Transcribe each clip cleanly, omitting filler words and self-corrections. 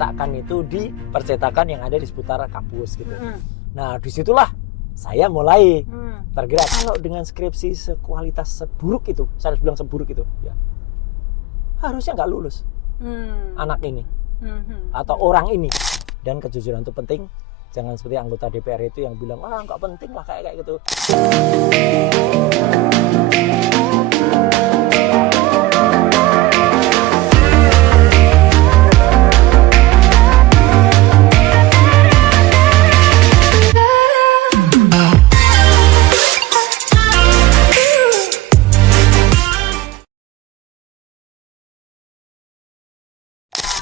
dicetakkan itu di percetakan yang ada di seputar kampus gitu. Nah disitulah saya mulai tergerak. Kalau dengan skripsi sekualitas seburuk itu, saya harus bilang seburuk itu, ya harusnya nggak lulus anak ini atau orang ini. Dan kejujuran itu penting. Jangan seperti anggota DPR itu yang bilang nggak penting lah kayak gitu.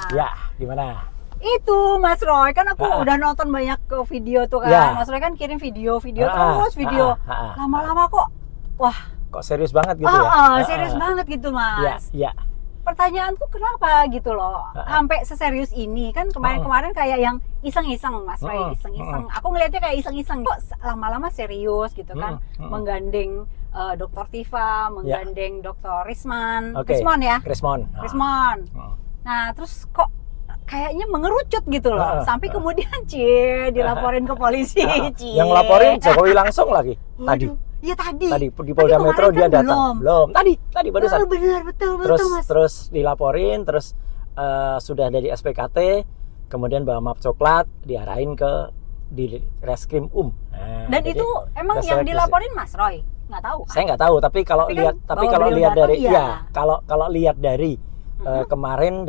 Ya, gimana? Itu Mas Roy, kan aku udah nonton banyak ke video tuh kan. Ya. Mas Roy kan kirim video terus video. Lama-lama kok, wah. Kok serius banget gitu ya? Serius banget gitu Mas. Ya. Pertanyaanku kenapa gitu loh, sampai seserius ini kan kemarin kayak yang iseng-iseng Mas Roy, iseng-iseng. Aku ngelihatnya kayak iseng-iseng. Kok lama-lama serius gitu kan, menggandeng Dr. Tifa, menggandeng Dr. Risman. Rismon ya? Rismon. Nah terus kok kayaknya mengerucut gitu loh, sampai kemudian dilaporin ke polisi. Yang laporin Jokowi langsung lagi. Iya tadi di Polda Metro dia kan datang. Belum. Tadi barusan. Benar betul Mas. Terus dilaporin, terus sudah dari SPKT, kemudian bawa map coklat diarahin ke di Reskrim Nah, dan itu emang yang dilaporin Mas Roy? Nggak tahu kan? Saya nggak tahu, tapi kalau lihat dari kalau lihat dari kemarin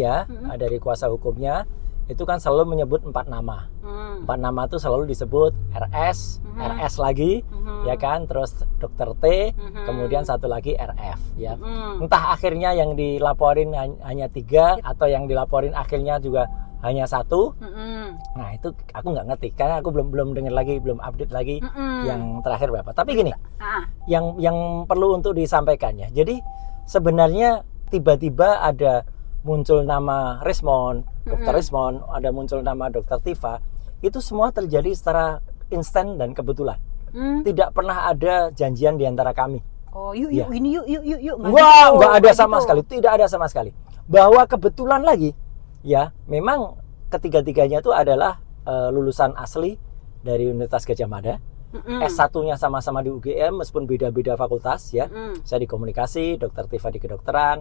ya, dari kuasa hukumnya itu kan selalu menyebut 4 nama. 4 nama itu selalu disebut RS lagi, ya kan, terus Dr. T, kemudian satu lagi RF, ya. Entah akhirnya yang dilaporin hanya 3 atau yang dilaporin akhirnya juga hanya 1. Nah itu aku nggak ngerti karena aku belum dengar lagi, belum update lagi yang terakhir berapa. Tapi gini, yang perlu untuk disampaikan ya. Jadi sebenarnya tiba-tiba ada muncul nama Rismon, Dr. Rismon, ada muncul nama Dr. Tifa, itu semua terjadi secara instan dan kebetulan. Tidak pernah ada janjian di antara kami. Oh, yuk. Nggak ada sama sekali, tidak ada sama sekali. Bahwa kebetulan lagi, ya, memang ketiga-tiganya itu adalah lulusan asli dari Universitas Gadjah Mada. S1-nya sama-sama di UGM meskipun beda-beda fakultas ya. Saya di komunikasi, Dr. Tifa di kedokteran,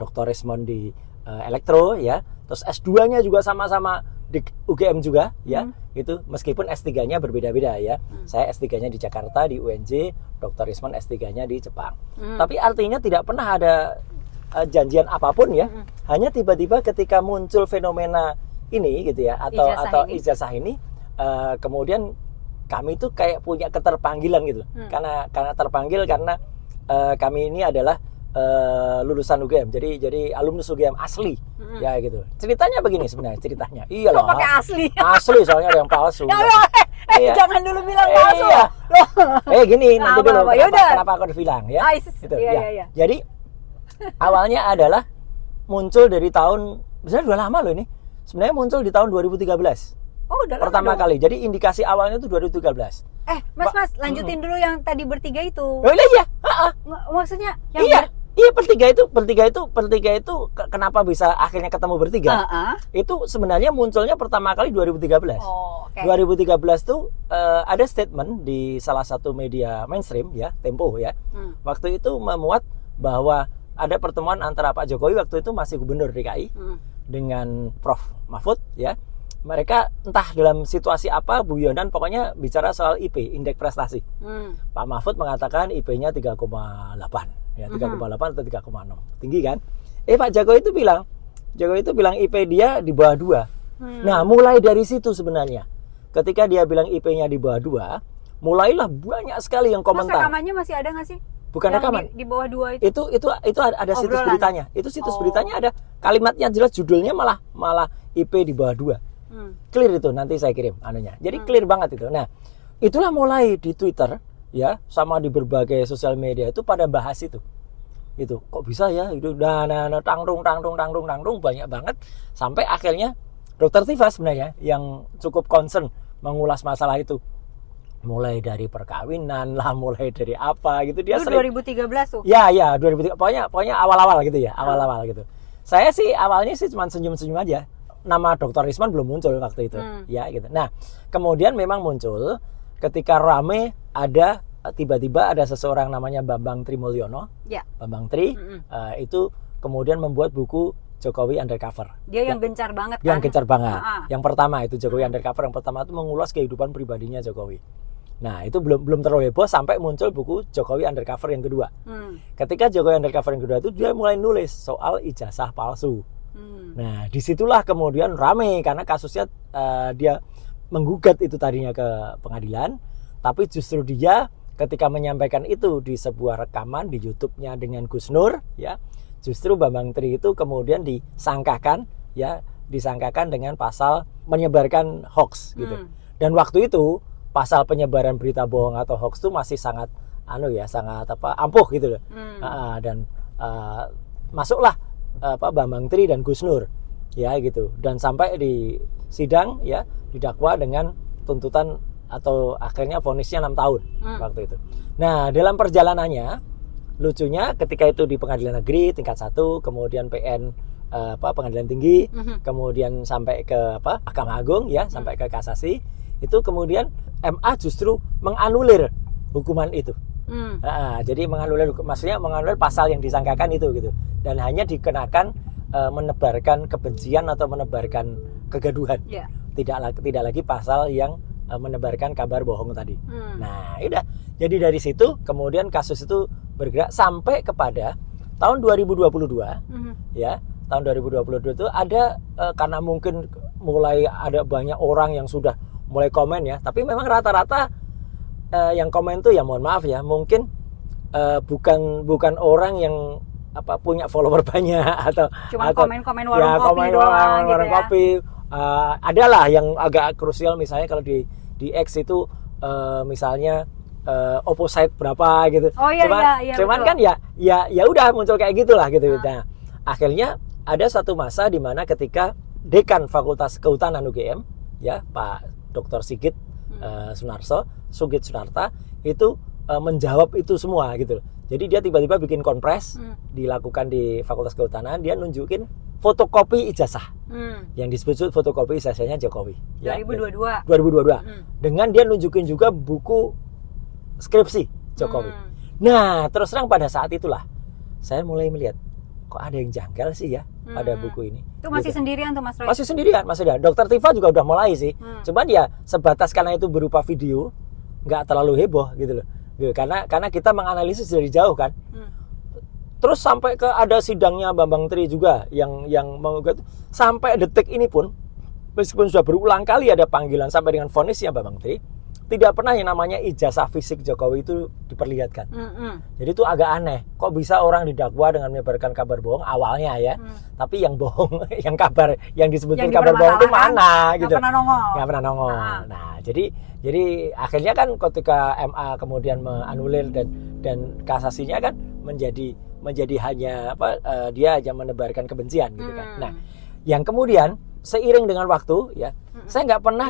Dr. Rismon di elektro ya. Terus S2-nya juga sama-sama di UGM juga ya. Itu meskipun S3-nya berbeda-beda ya. Saya S3-nya di Jakarta di UNJ, Dr. Rismon S3-nya di Jepang. Tapi artinya tidak pernah ada janjian apapun ya. Hanya tiba-tiba ketika muncul fenomena ini gitu ya atau ijazah ini kemudian kami itu kayak punya keterpanggilan gitu. Karena terpanggil karena kami ini adalah lulusan UGM. Jadi alumnus UGM asli. Ya gitu. Ceritanya begini sebenarnya ceritanya. Iyalah. Kok pakai asli? Asli soalnya ada yang palsu. Jangan dulu bilang palsu. Gini nanti dulu. Kenapa aku bilang ya? Gitu, iya. Jadi awalnya adalah muncul dari tahun, sebenarnya udah lama loh ini. Sebenarnya muncul di tahun 2013. Oh, udah pertama kali. Jadi indikasi awalnya itu 2013. Mas, lanjutin dulu yang tadi bertiga itu. Oh iya. Maksudnya yang bertiga itu kenapa bisa akhirnya ketemu bertiga? Itu sebenarnya munculnya pertama kali 2013. 2013 tuh ada statement di salah satu media mainstream ya, Tempo ya. Waktu itu memuat bahwa ada pertemuan antara Pak Jokowi waktu itu masih gubernur DKI dengan Prof Mahfud ya. Mereka entah dalam situasi apa Bu Yonan pokoknya bicara soal IP, indeks prestasi. Pak Mahfud mengatakan IP-nya 3,8 ya, 3,8 atau 3,6. Tinggi kan? Pak Jokowi itu bilang IP dia di bawah 2. Nah, mulai dari situ sebenarnya. Ketika dia bilang IP-nya di bawah 2, mulailah banyak sekali yang komentar. Mas, rekamannya masih ada nggak sih? Bukan yang rekaman. Di bawah 2 itu. Itu ada situs beritanya. Itu situs beritanya ada kalimatnya jelas, judulnya malah IP di bawah 2. Clear itu, nanti saya kirim anunya. Jadi clear banget itu. Nah, itulah mulai di Twitter ya, sama di berbagai sosial media itu pada bahas itu. Itu kok bisa ya? Itu tangdung banyak banget sampai akhirnya Dr. Tifa sebenarnya yang cukup concern mengulas masalah itu. Mulai dari perkawinan lah, mulai dari apa gitu dia. Itu 2013 tuh. Ya, 2013. Pokoknya awal-awal gitu ya, awal-awal gitu. Saya sih awalnya sih cuma senyum-senyum aja. nama Dr. Rismon belum muncul waktu itu, ya gitu. Nah, kemudian memang muncul ketika rame ada tiba-tiba ada seseorang namanya Bambang Trimulyono, Bambang Tri, itu kemudian membuat buku Jokowi Undercover. Dia yang gencar banget kan? Yang gencar banget. Yang pertama itu Jokowi Undercover, yang pertama itu mengulas kehidupan pribadinya Jokowi. Nah, itu belum terlalu heboh sampai muncul buku Jokowi Undercover yang kedua. Ketika Jokowi Undercover yang kedua itu dia mulai nulis soal ijazah palsu. Nah, disitulah kemudian rame karena kasusnya dia menggugat itu tadinya ke pengadilan, tapi justru dia ketika menyampaikan itu di sebuah rekaman di YouTube-nya dengan Gus Nur, ya, justru Bambang Tri itu kemudian disangkakan dengan pasal menyebarkan hoax gitu. Dan waktu itu pasal penyebaran berita bohong atau hoax itu masih sangat ampuh gitu loh. Dan masuklah Bambang Tri dan Gus Nur, ya gitu. Dan sampai di sidang ya didakwa dengan tuntutan atau akhirnya vonisnya 6 tahun waktu itu. Nah, dalam perjalanannya lucunya ketika itu di pengadilan negeri tingkat 1, kemudian PN pengadilan tinggi, kemudian sampai ke Mahkamah Agung ya, sampai ke kasasi, itu kemudian MA justru menganulir hukuman itu. Jadi maksudnya menganulir pasal yang disangkakan itu gitu, dan hanya dikenakan menebarkan kebencian atau menebarkan kegaduhan. Tidak lagi pasal yang menebarkan kabar bohong tadi. Nah, udah. Jadi dari situ kemudian kasus itu bergerak sampai kepada tahun 2022. Ya, tahun 2022 itu ada karena mungkin mulai ada banyak orang yang sudah mulai komen ya, tapi memang rata-rata yang komen tuh ya mohon maaf ya, mungkin bukan orang yang punya follower banyak atau komen-komen warung kopi doang gitu ya. Kopi. Adalah yang agak krusial misalnya kalau di X itu misalnya opposite berapa gitu. Cuman kan ya udah muncul kayak gitulah gitu. Nah, akhirnya ada satu masa di mana ketika Dekan Fakultas Kehutanan UGM ya Pak Dr. Sigit Sunarta itu menjawab itu semua gitu. Jadi dia tiba-tiba bikin konpres dilakukan di Fakultas Kehutanan, dia nunjukin fotokopi ijazah. Yang disebut fotokopi ijazahnya Jokowi. 2022. 2022. Dengan dia nunjukin juga buku skripsi Jokowi. Nah, terus terang pada saat itulah saya mulai melihat kok ada yang janggal sih ya pada buku ini. Itu masih sendirian tuh Mas Roy? Masih sendirian. Dr. Tifa juga udah mulai sih. Cuman ya sebatas karena itu berupa video, nggak terlalu heboh gitu loh. Karena kita menganalisis dari jauh kan. Terus sampai ke ada sidangnya Bambang Tri juga yang menggugat sampai detik ini pun meskipun sudah berulang kali ada panggilan sampai dengan vonisnya Bambang Tri, tidak pernah yang namanya ijazah fisik Jokowi itu diperlihatkan. Jadi itu agak aneh. Kok bisa orang didakwa dengan menyebarkan kabar bohong awalnya ya. Tapi yang bohong, yang disebutin kabar bohong itu mana gitu. Nggak pernah nongol. Nah, jadi akhirnya kan ketika MA kemudian menganulir dan kasasinya kan menjadi hanya dia hanya menebarkan kebencian gitu kan. Nah, yang kemudian seiring dengan waktu ya, saya nggak pernah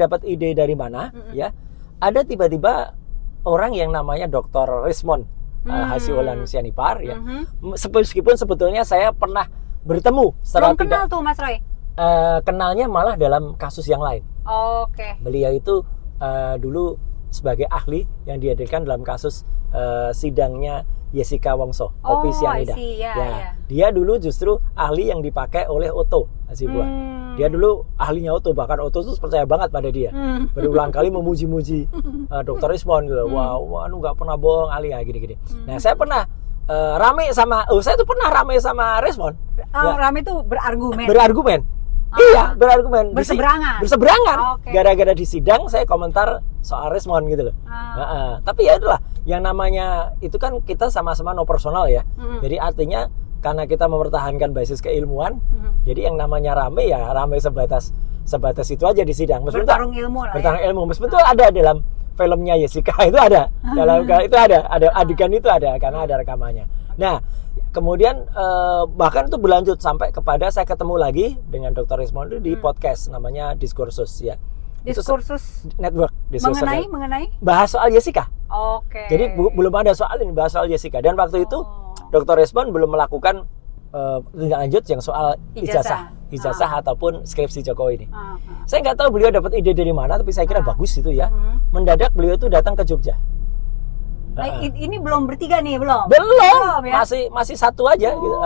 dapat ide dari mana ya. Ada tiba-tiba orang yang namanya Dr. Rismon Hasyiulan Sianipar ya. Meskipun sebetulnya saya pernah bertemu secara belum kenal tuh Mas Roy. Kenalnya malah dalam kasus yang lain. Beliau itu dulu sebagai ahli yang dihadirkan dalam kasus sidangnya Jessica Wongso, kopi sianida. Dia dulu justru ahli yang dipakai oleh Otto Hasibuan. Dia dulu ahlinya Otto, bahkan Otto tuh percaya banget pada dia. Berulang kali memuji-muji Dr. Rismon gitu. Wow, nggak pernah bohong ahli ya gini-gini. Nah, saya pernah saya tuh pernah rame sama Rismon. Rame tuh berargumen. Iya, berargumen. Berseberangan. Gara-gara di sidang saya komentar soal Rismon gitu loh. Tapi ya itulah, yang namanya itu kan kita sama-sama no personal ya. Jadi artinya karena kita mempertahankan basis keilmuan, jadi yang namanya rame ya rame sebatas itu aja di sidang. Bertarung ilmu lah. Bertarung ilmu. Meskipun itu ada dalam filmnya Jessica itu ada. Dalam itu ada adegan itu ada karena ada rekamannya. Nah, kemudian bahkan itu berlanjut sampai kepada saya ketemu lagi dengan Dr. Rismon itu di podcast namanya Diskursus ya. Diskursus Network. Mengenai bahas soal Jessica. Oke. Jadi belum ada soal ini, bahas soal Jessica. Dan waktu itu Dr. Rismon belum melakukan tindak lanjut yang soal ijazah ataupun skripsi Jokowi ini. Saya nggak tahu beliau dapat ide dari mana, tapi saya kira bagus itu ya. Mendadak beliau itu datang ke Jogja. Nah, ini belum bertiga nih, belum ya? masih satu aja gitu.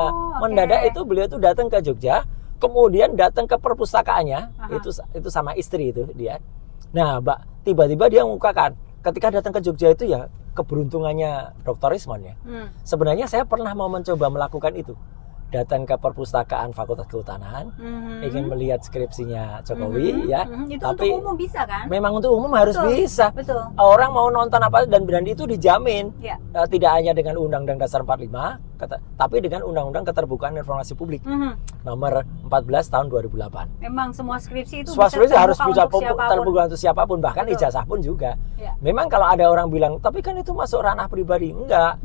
Mendadak itu beliau itu datang ke Jogja, kemudian datang ke perpustakaannya, itu sama istri itu dia. Nah, tiba-tiba dia mengungkapkan ketika datang ke Jogja itu ya keberuntungannya Dr. Rismond ya. Sebenarnya saya pernah mau mencoba melakukan itu. Datang ke perpustakaan Fakultas Kehutanan, ingin melihat skripsinya Jokowi ya. Itu tapi untuk umum bisa kan? Memang untuk umum harus bisa. Betul. Orang mau nonton apa dan itu dijamin. Ya. Tidak hanya dengan Undang-Undang Dasar 45, tapi dengan Undang-Undang Keterbukaan Informasi Publik nomor 14 tahun 2008. Memang semua skripsi itu harus bisa terbuka untuk siapapun, bahkan ijazah pun juga. Ya. Memang kalau ada orang bilang, tapi kan itu masuk ranah pribadi. Enggak.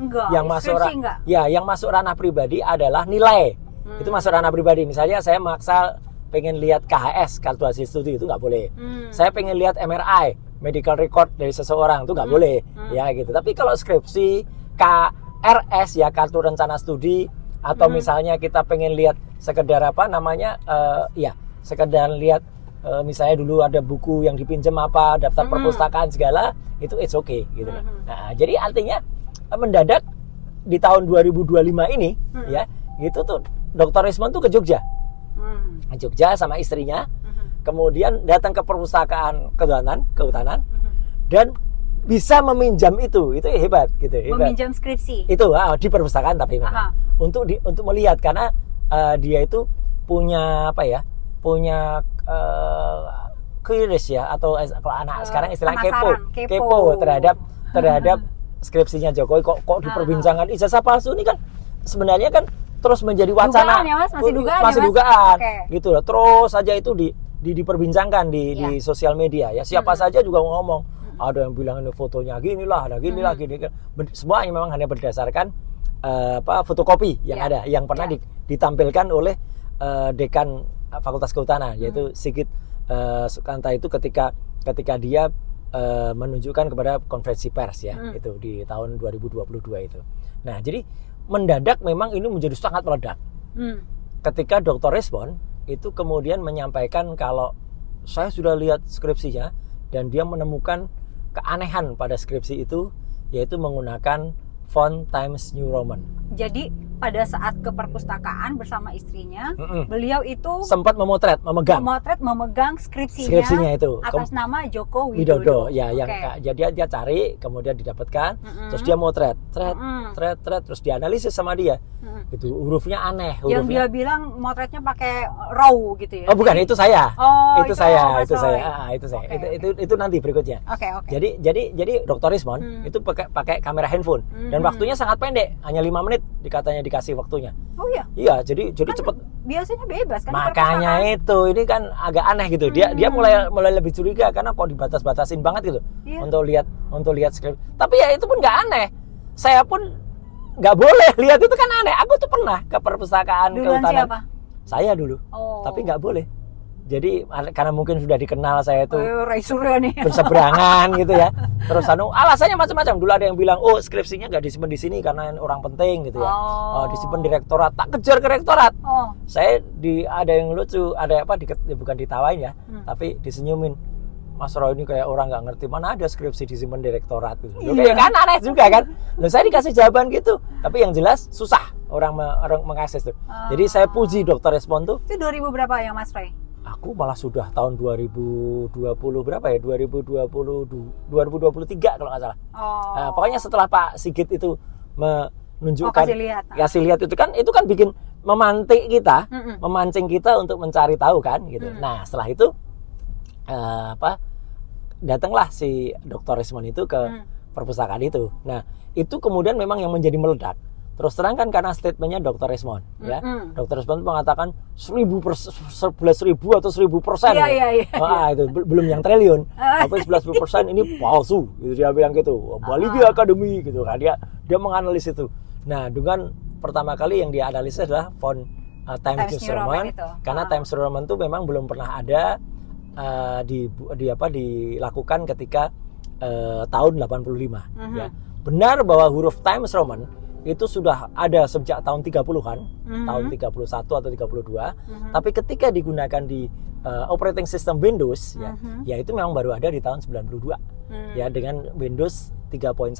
Yang masuk ranah pribadi adalah nilai. Itu masuk ranah pribadi. Misalnya saya maksa pengen lihat KHS, kartu hasil studi, itu nggak boleh. Saya pengen lihat MRI, medical record dari seseorang, itu nggak boleh. Ya gitu. Tapi kalau skripsi, KRS ya, kartu rencana studi, atau misalnya kita pengen lihat sekedar apa namanya, sekedar lihat misalnya dulu ada buku yang dipinjam apa, daftar perpustakaan segala, itu it's okay gitu. Nah, jadi artinya mendadak di tahun 2025 ini ya, itu tuh Dr. Rismond tuh ke Jogja. Jogja sama istrinya. Kemudian datang ke perpustakaan kehutanan dan bisa meminjam itu hebat gitu. Meminjam skripsi. Itu di perpustakaan tapi memang untuk melihat karena dia itu punya apa ya? Punya curious ya, atau kalau anak sekarang istilah kepo terhadap skripsinya Jokowi kok diperbincangkan ijazah palsu ini kan sebenarnya kan terus menjadi wacana. Dugaan ya, Mas? Masih dugaan. Gitu loh. Terus saja itu diperbincangkan di sosial media ya. Siapa saja juga ngomong. Ada yang bilang ini fotonya gini. Semuanya memang hanya berdasarkan fotokopi yang ada, yang pernah ditampilkan oleh dekan Fakultas Kehutanan, yaitu Sigit Sukanta itu ketika dia menunjukkan kepada konferensi pers ya, itu di tahun 2022 itu. Nah, jadi mendadak memang ini menjadi sangat meledak. Ketika Dr. Rismond itu kemudian menyampaikan kalau saya sudah lihat skripsinya dan dia menemukan keanehan pada skripsi itu, yaitu menggunakan font Times New Roman. Jadi pada saat ke perpustakaan bersama istrinya, beliau itu sempat memegang skripsinya itu atas nama Joko Widodo. Ya, yang jadi dia cari, kemudian didapatkan, terus dia motret, terus dianalisis sama dia. Itu hurufnya aneh. Yang dia bilang motretnya pakai raw gitu ya. Oh, bukan, itu saya. Itu saya. Okay. Itu nanti berikutnya. Okay. Jadi Dr. Rismond itu pakai kamera handphone dan waktunya sangat pendek, hanya 5 menit dikasih waktunya. Oh iya. Iya, jadi cepat. Biasanya bebas kan. Makanya itu, ini kan agak aneh gitu. Dia mulai lebih curiga karena kok dibatas-batasin banget gitu. Untuk lihat skrip. Tapi ya itu pun nggak aneh. Saya pun nggak boleh lihat, itu kan aneh. Aku tuh pernah ke perpustakaan kehutanan. Siapa? Saya dulu. Tapi nggak boleh. Jadi karena mungkin sudah dikenal saya itu berseberangan gitu ya. Terus alasannya macam-macam. Dulu ada yang bilang, skripsinya nggak disimpan di sini karena orang penting gitu ya. Disimpan di rektorat. Tak kejar ke rektorat. Saya ada yang lucu, ada apa bukan ditawain ya, tapi disenyumin. Mas Roy ini kayak orang nggak ngerti, mana ada skripsi disimpan di rektorat gitu. Kayak kan aneh juga kan. Loh, saya dikasih jawaban gitu. Tapi yang jelas susah orang mengakses tuh. Jadi saya puji Dr. Rismond tuh. Itu 2000 berapa ya Mas Roy? Aku malah sudah tahun 2020 berapa ya? 2023 kalau nggak salah. Nah, pokoknya setelah Pak Sigit itu menunjukkan kasih lihat itu kan bikin memancing kita untuk mencari tahu kan gitu. Nah, setelah itu datanglah si Dr. Rismond itu ke perpustakaan itu. Nah, itu kemudian memang yang menjadi meledak. Terus terang kan karena statementnya Dr. Rismond, ya. Dr. Rismond mengatakan 11.000 atau 1.000%. Iya. Itu belum yang triliun, tapi 11% ini palsu. Gitu dia bilang gitu. Bali Academy gitu kan. Dia menganalisis itu. Nah, dengan pertama kali yang dia analisis adalah font Times New Roman, karena Times New Roman itu memang belum pernah ada dilakukan ketika tahun 85 ya. Benar bahwa huruf Times Roman itu sudah ada sejak tahun 30-an, tahun 31 atau 32. Tapi ketika digunakan di operating system Windows ya itu memang baru ada di tahun 92. Ya dengan Windows 3.1.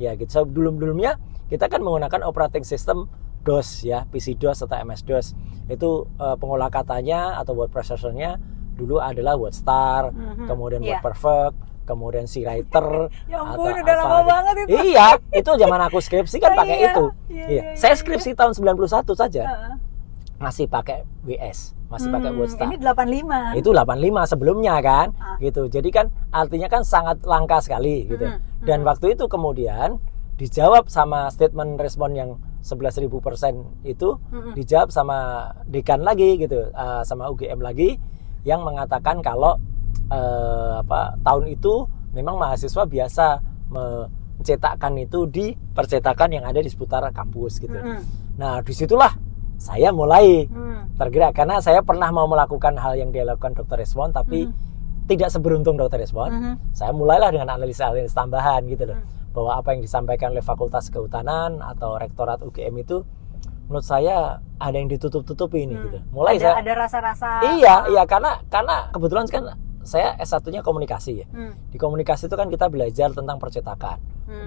Ya gitu. Sebelum-sebelumnya kita kan menggunakan operating system DOS ya, PC DOS atau MS DOS. Itu pengolah katanya atau word processor-nya dulu adalah WordStar, kemudian WordPerfect, kemudian C-Writer. Ya ampun, atau udah lama banget itu. Iya, itu zaman aku skripsi kan pakai itu. Iya. Saya skripsi tahun 91 saja. Masih pakai WS, masih pakai WordStar. Ini 85. Itu 85 sebelumnya kan, gitu. Jadi kan artinya kan sangat langka sekali gitu. Dan waktu itu kemudian dijawab sama statement respon yang 11.000% itu, dijawab sama dekan lagi gitu, sama UGM lagi yang mengatakan kalau tahun itu memang mahasiswa biasa mencetakkan itu di percetakan yang ada di seputar kampus gitu. Nah disitulah saya mulai tergerak karena saya pernah mau melakukan hal yang dilakukan Dr. Resmond tapi tidak seberuntung Dr. Resmond. Saya mulailah dengan analisa-analisa tambahan gitu loh, bahwa apa yang disampaikan oleh Fakultas Kehutanan atau Rektorat UGM itu menurut saya ada yang ditutup-tutupi ini gitu. Mulai ada rasa-rasa. Iya karena kebetulan kan saya S1-nya komunikasi ya. Di komunikasi itu kan kita belajar tentang percetakan.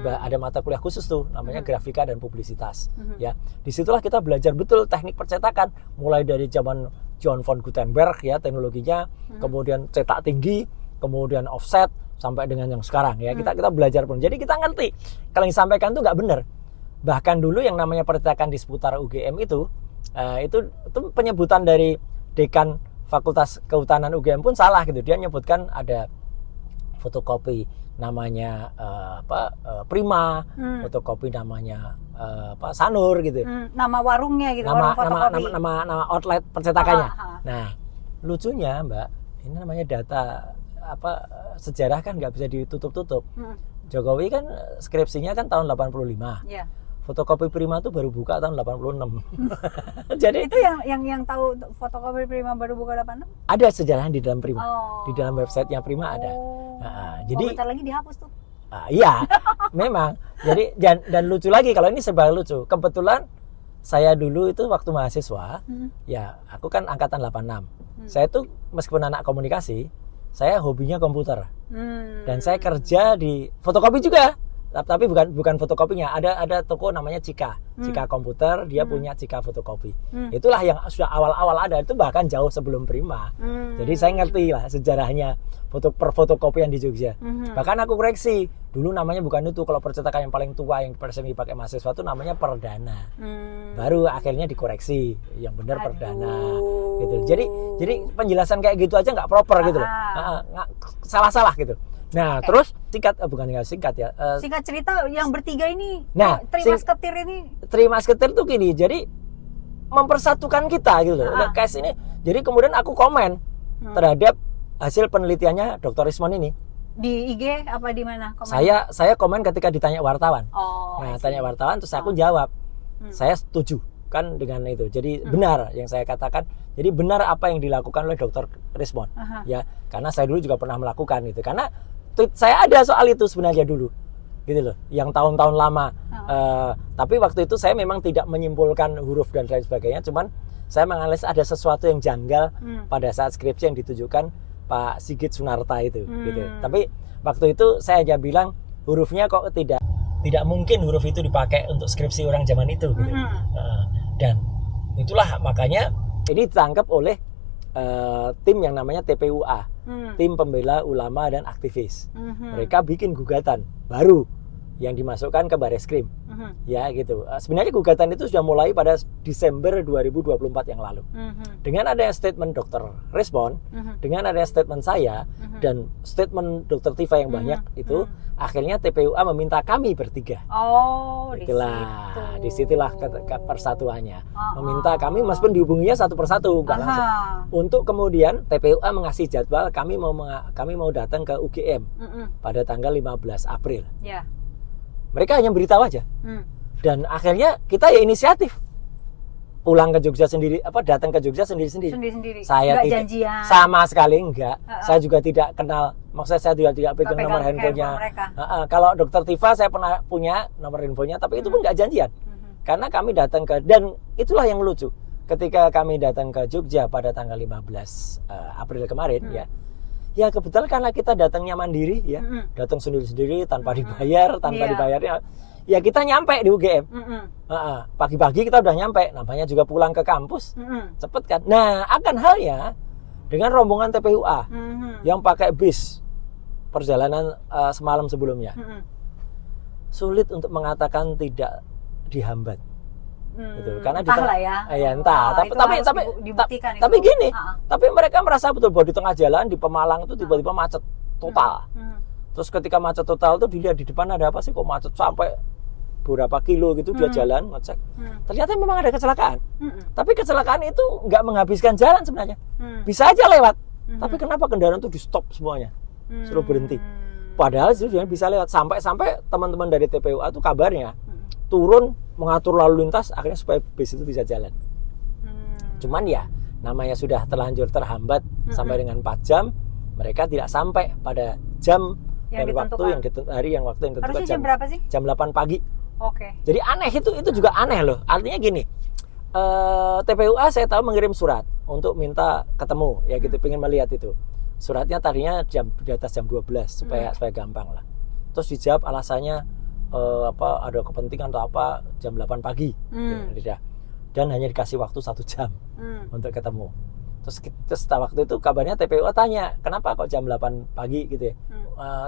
Ada mata kuliah khusus tuh namanya grafika dan publisitas. Ya, disitulah kita belajar betul teknik percetakan, mulai dari zaman John von Gutenberg ya teknologinya, kemudian cetak tinggi, kemudian offset sampai dengan yang sekarang ya. Kita belajar pun. Jadi kita ngerti kalau yang disampaikan itu nggak benar. Bahkan dulu yang namanya percetakan di seputar UGM itu penyebutan dari dekan Fakultas Kehutanan UGM pun salah gitu. Dia nyebutkan ada fotokopi namanya Prima, fotokopi namanya Sanur gitu. Nama warungnya gitu, nama outlet percetakannya. Nah, lucunya Mbak, ini namanya data sejarah kan nggak bisa ditutup-tutup. Jokowi kan skripsinya kan tahun 85. Yeah. Fotokopi Prima tuh baru buka tahun 86. Jadi itu yang tahu fotokopi Prima baru buka 86? Ada sejarahnya di dalam Prima. Di dalam websitenya Prima ada. Jadi bentar lagi dihapus tuh. Iya, memang. Jadi dan lucu lagi kalau ini serba lucu. Kebetulan saya dulu itu waktu mahasiswa, ya aku kan angkatan 86. Saya tuh meskipun anak komunikasi, saya hobinya komputer. Dan saya kerja di fotokopi juga. Tapi bukan fotokopinya, ada toko namanya Cika Komputer, dia punya Cika Fotokopi. Itulah yang sudah awal-awal ada, itu bahkan jauh sebelum Prima. Jadi saya ngerti lah sejarahnya perfotokopian di Jogja. Bahkan aku koreksi, dulu namanya bukan itu, kalau percetakan yang paling tua yang sering dipakai mahasiswa itu namanya Perdana. Baru akhirnya dikoreksi, yang benar Perdana. Gitu. Jadi penjelasan kayak gitu aja nggak proper gitu loh. Salah-salah gitu. Nah, terus singkat ya. Singkat cerita yang bertiga ini, Trimasketir tuh gini, jadi mempersatukan kita gitu loh. Case ini, jadi kemudian aku komen terhadap hasil penelitiannya Dr. Resmond ini. Di IG apa di mana? Saya komen ketika ditanya wartawan. Tanya wartawan terus aku jawab. Saya setuju kan dengan itu. Jadi benar yang saya katakan. Jadi benar apa yang dilakukan oleh Dr. Resmond. Ya, karena saya dulu juga pernah melakukan itu. Karena tweet saya ada soal itu sebenarnya dulu, gitu loh, yang tahun-tahun lama. Tapi waktu itu saya memang tidak menyimpulkan huruf dan lain sebagainya, cuman saya menganalisis ada sesuatu yang janggal pada saat skripsi yang ditujukan Pak Sigit Sunarta itu, gitu. Tapi waktu itu saya aja bilang hurufnya kok tidak mungkin huruf itu dipakai untuk skripsi orang zaman itu, gitu. Dan itulah makanya ini ditangkap oleh tim yang namanya TPUA, tim pembela ulama dan aktivis. Mereka bikin gugatan baru yang dimasukkan ke Bareskrim. Ya gitu. Sebenarnya gugatan itu sudah mulai pada Desember 2024 yang lalu. Dengan adanya statement Dr. Resmond, dengan adanya statement saya dan statement Dr. Tifa yang banyak itu, akhirnya TPUA meminta kami bertiga. Disitulah persatuannya. Meminta kami meskipun dihubunginya satu persatu, enggak langsung. Untuk kemudian TPUA mengasih jadwal kami mau datang ke UGM pada tanggal 15 April. Mereka hanya beritahu aja. Dan akhirnya kita ya inisiatif. pulang ke Jogja sendiri, datang ke Jogja sendiri-sendiri. Sendiri-sendiri. Saya Nggak tidak janjian. sama sekali enggak. Saya juga tidak kenal, maksudnya saya juga tidak pegang nomor handphonenya. mereka. Kalau Dokter Tifa saya pernah punya nomor handphonenya, tapi itu pun nggak janjian. Karena kami datang dan itulah yang lucu. Ketika kami datang ke Jogja pada tanggal 15 April kemarin ya kebetulan karena kita datangnya mandiri ya, datang sendiri-sendiri tanpa dibayar, ya kita nyampe di UGM. Pagi-pagi kita udah nyampe, namanya juga pulang ke kampus, cepet kan. Nah, akan halnya dengan rombongan TPUA yang pakai bis perjalanan semalam sebelumnya, sulit untuk mengatakan tidak dihambat. Gitu. Karena entah lah ya. Entah. Tapi gini, tapi mereka merasa betul bahwa di tengah jalan di Pemalang itu tiba-tiba macet total. Terus ketika macet total tuh dilihat di depan ada apa sih kok macet sampai beberapa kilo gitu, dia jalan ngecek. Ternyata memang ada kecelakaan. Tapi kecelakaan itu nggak menghabiskan jalan sebenarnya. Bisa aja lewat. Tapi kenapa kendaraan itu di stop semuanya? Suruh berhenti. Padahal itu bisa lewat sampai teman-teman dari TPUA itu kabarnya turun mengatur lalu lintas akhirnya supaya bis itu bisa jalan. Cuman ya namanya sudah terlanjur terhambat sampai dengan 4 jam, mereka tidak sampai pada jam dan waktu yang ditentukan. Harusnya jam berapa sih? Jam 8 pagi. Oke. Jadi aneh itu juga aneh loh. Artinya gini, TPUA saya tahu mengirim surat untuk minta ketemu ya gitu, pengen melihat itu. Suratnya tadinya di atas jam 12 supaya gampang lah. Terus dijawab alasannya ada kepentingan atau apa jam 8 pagi dan hanya dikasih waktu 1 jam untuk ketemu. Terus waktu itu kabarnya TPUA tanya kenapa kok jam 8 pagi gitu ya,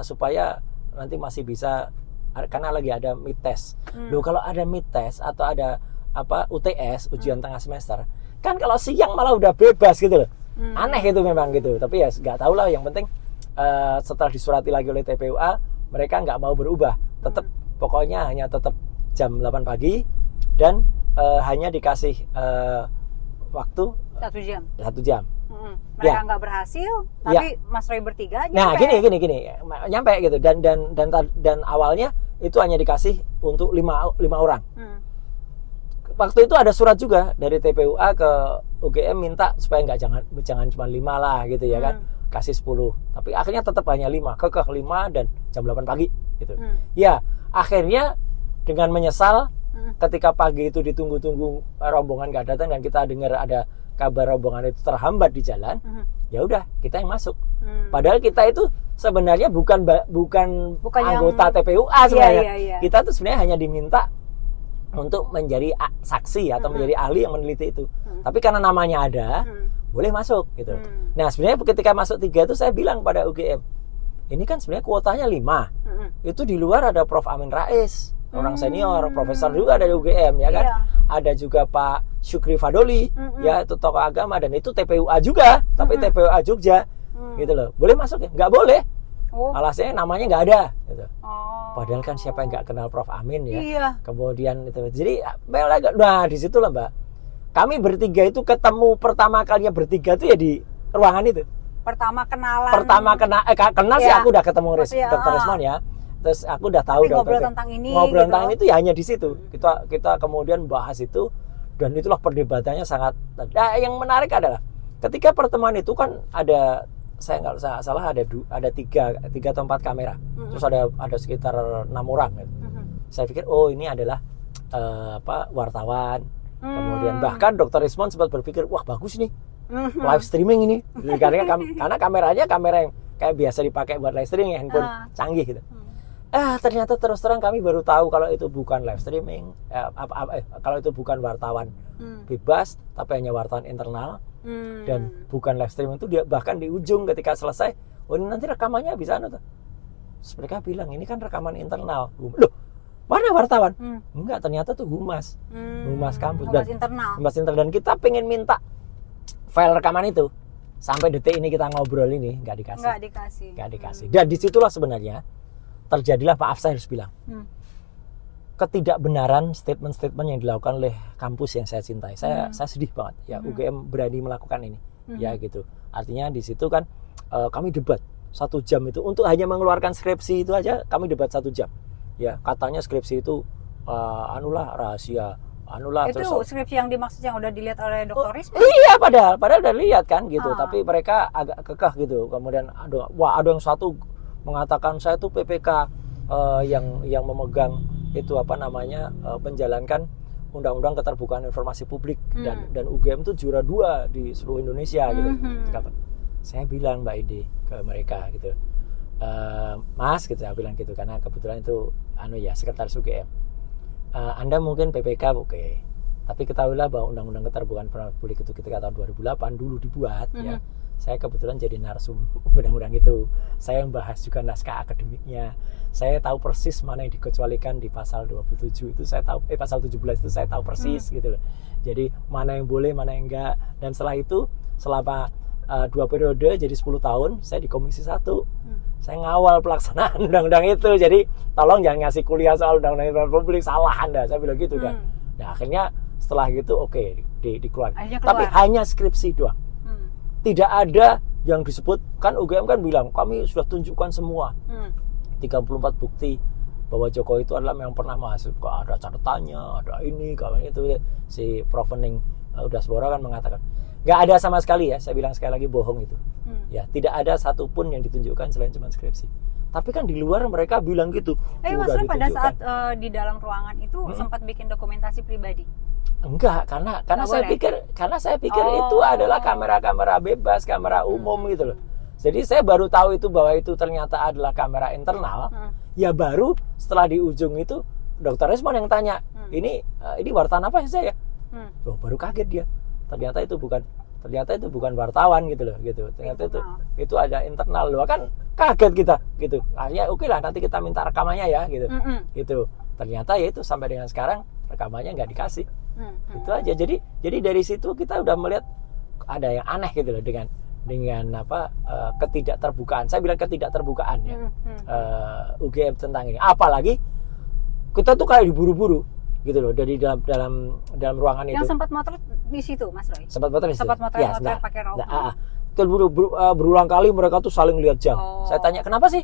supaya nanti masih bisa karena lagi ada mid test. Loh kalau ada mid test atau ada UTS ujian tengah semester kan kalau siang malah udah bebas gitu loh. Aneh itu memang gitu, tapi ya nggak tahu lah, yang penting setelah disurati lagi oleh TPUA mereka nggak mau berubah, tetap pokoknya hanya tetap jam 8 pagi dan hanya dikasih waktu 1 jam. Mereka nggak berhasil, tapi Mas Roy bertiga nyampe. Nah gini nyampe gitu dan awalnya itu hanya dikasih untuk 5 orang. Waktu itu ada surat juga dari TPUA ke UGM minta supaya jangan cuma 5 lah gitu ya kan, kasih 10. Tapi akhirnya tetap hanya 5, kekeh 5 dan jam 8 pagi gitu. Ya akhirnya dengan menyesal ketika pagi itu ditunggu-tunggu rombongan gak datang dan kita dengar ada kabar rombongan itu terhambat di jalan, ya udah kita yang masuk. Padahal kita itu sebenarnya bukan anggota TPUA sebenarnya. Iya. Kita tuh sebenarnya hanya diminta untuk menjadi saksi atau menjadi ahli yang meneliti itu. Tapi karena namanya ada, boleh masuk gitu. Nah sebenarnya ketika masuk 3 itu saya bilang pada UGM, ini kan sebenarnya kuotanya 5. Itu di luar ada Prof. Amin Rais, orang senior, profesor juga dari UGM ya kan. Ada juga Pak Syukri Fadoli, ya itu tokoh agama, dan itu TPUA juga, tapi TPUA Jogja gitu loh. Boleh masuk ya? Nggak boleh. Alasannya namanya nggak ada gitu. Padahal kan siapa yang nggak kenal Prof. Amin ya. Iya. Kemudian itu. Jadi nah di situ lah Mbak. Kami bertiga itu ketemu pertama kalinya bertiga itu ya di ruangan itu. Pertama kenal sih, aku udah ketemu Dr. Resmond ya. Terus aku udah tahu ngobrol tentang ini. Ngobrol tentang itu ya hanya di situ. Kita kemudian bahas itu dan itulah perdebatannya sangat. Nah, yang menarik adalah ketika pertemuan itu kan ada, saya nggak salah ada 3 atau 4 kamera. Terus ada sekitar 6 orang gitu. Saya pikir ini adalah wartawan. Kemudian bahkan Dr. Resmond sempat berpikir, wah bagus nih live streaming ini. Karena kameranya kamera yang kayak biasa dipakai buat live streaming, handphone canggih gitu. Ternyata terus terang kami baru tahu kalau itu bukan live streaming, kalau itu bukan wartawan bebas, tapi hanya wartawan internal. Dan bukan live streaming itu, dia bahkan di ujung ketika selesai, ini nanti rekamannya bisa Terus mereka bilang ini kan rekaman internal. Loh, mana wartawan? Enggak, ternyata tuh humas kampus dan humas internal. Dan kita pengen minta file rekaman itu, sampai detik ini kita ngobrol ini nggak dikasih. Dan disitulah sebenarnya terjadilah, maaf saya harus bilang, ketidakbenaran statement-statement yang dilakukan oleh kampus yang saya cintai. Saya sedih banget ya UGM berani melakukan ini ya gitu. Artinya di situ kan kami debat 1 jam itu untuk hanya mengeluarkan skripsi itu aja, kami debat 1 jam ya. Katanya skripsi itu rahasia anulah Itu terus. skripsi yang dimaksud yang udah dilihat oleh Dr. Risma. Iya, padahal udah lihat kan gitu, Ah. tapi mereka agak kekeh gitu. Kemudian ada yang satu mengatakan saya tuh PPK yang memegang itu apa namanya menjalankan undang-undang keterbukaan informasi publik dan UGM itu juara 2 di seluruh Indonesia gitu. Saya bilang Mbak Ide ke mereka gitu, Mas gitu, saya bilang gitu karena kebetulan itu sekretaris UGM. Anda mungkin PPK oke. Tapi ketahuilah bahwa Undang-Undang Keterbukaan Informasi Publik itu ketika tahun 2008 dulu dibuat ya. Saya kebetulan jadi narsum undang-undang itu. Saya membahas juga naskah akademiknya. Saya tahu persis mana yang dikecualikan di pasal 27 itu saya tahu pasal 17 itu saya tahu persis gitu loh. Jadi mana yang boleh, mana yang enggak. Dan setelah itu selama 2 periode jadi 10 tahun saya di Komisi 1. Saya ngawal pelaksanaan undang-undang itu. Jadi tolong jangan ngasih kuliah soal undang-undang informasi publik, salah Anda. Saya bilang gitu kan. Nah, akhirnya setelah gitu oke, dikeluarkan. Tapi hanya skripsi doang. Tidak ada yang disebut, kan UGM kan bilang kami sudah tunjukkan semua 34 bukti bahwa Jokowi itu adalah yang pernah masuk. Ada catatannya, ada ini, kalau itu si Prof. Ening Udasbora kan mengatakan nggak ada sama sekali ya. Saya bilang sekali lagi bohong itu. Ya, tidak ada satupun yang ditunjukkan selain cuma skripsi. Tapi kan di luar mereka bilang gitu. Mas Roy pada saat di dalam ruangan itu sempat bikin dokumentasi pribadi? Enggak, karena saya pikir itu adalah kamera-kamera bebas, kamera umum gitu loh. Jadi saya baru tahu itu bahwa itu ternyata adalah kamera internal. Ya baru setelah di ujung itu Dr. Risma yang tanya, ini wartawan apa sih saya? Loh, baru kaget dia. Ternyata itu bukan wartawan gitu loh, gitu. Ternyata itu ada internal loh, kan kaget kita gitu. Akhirnya oke lah, nanti kita minta rekamannya ya gitu. Gitu. Ternyata ya itu sampai dengan sekarang rekamannya nggak dikasih. Itu aja. Jadi dari situ kita udah melihat ada yang aneh gitu loh dengan ketidakterbukaan. Saya bilang ketidakterbukaan ya. UGM tentang ini. Apalagi kita tuh kayak diburu-buru gitu loh dari dalam ruangan itu. Yang sempat motret di situ, Mas Roy. Sempat motret di situ. Sempat motret pakai rok. Berulang kali mereka tuh saling lihat jam. Saya tanya, "Kenapa sih?"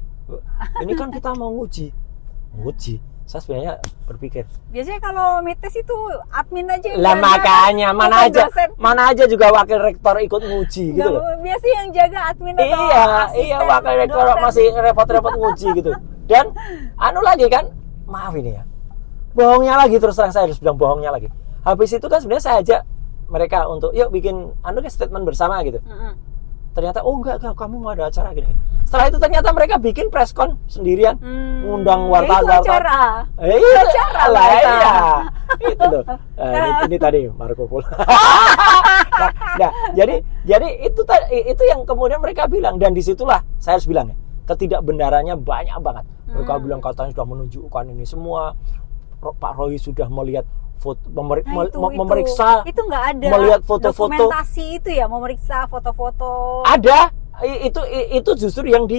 "Ini kan kita mau nguji." Saya sebenarnya berpikir, biasanya kalau mites itu admin aja yang lah jaga, makanya mana aja juga wakil rektor ikut nguji gitu loh. Biasanya yang jaga admin atau asisten. Iya, wakil rektor masih repot-repot nguji gitu. Dan lagi kan, maaf ini ya, bohongnya lagi, terus terang saya harus bilang bohongnya lagi. Habis itu kan sebenarnya saya ajak mereka untuk yuk bikin statement bersama gitu. Ternyata enggak, kamu mau ada acara gini. Setelah itu ternyata mereka bikin preskon sendirian, ngundang wartawan. Iya, acara lah ya. Itu loh. Ini tadi Marco Polo. Jadi itu yang kemudian mereka bilang, dan disitulah saya harus bilang ya, ketidakbenarannya banyak banget. Mereka bilang katanya sudah menunjukkan ini semua. Pak Roy sudah melihat foto, memeriksa, itu nggak ada melihat foto-foto dokumentasi itu ya, memeriksa foto-foto. Ada, itu justru yang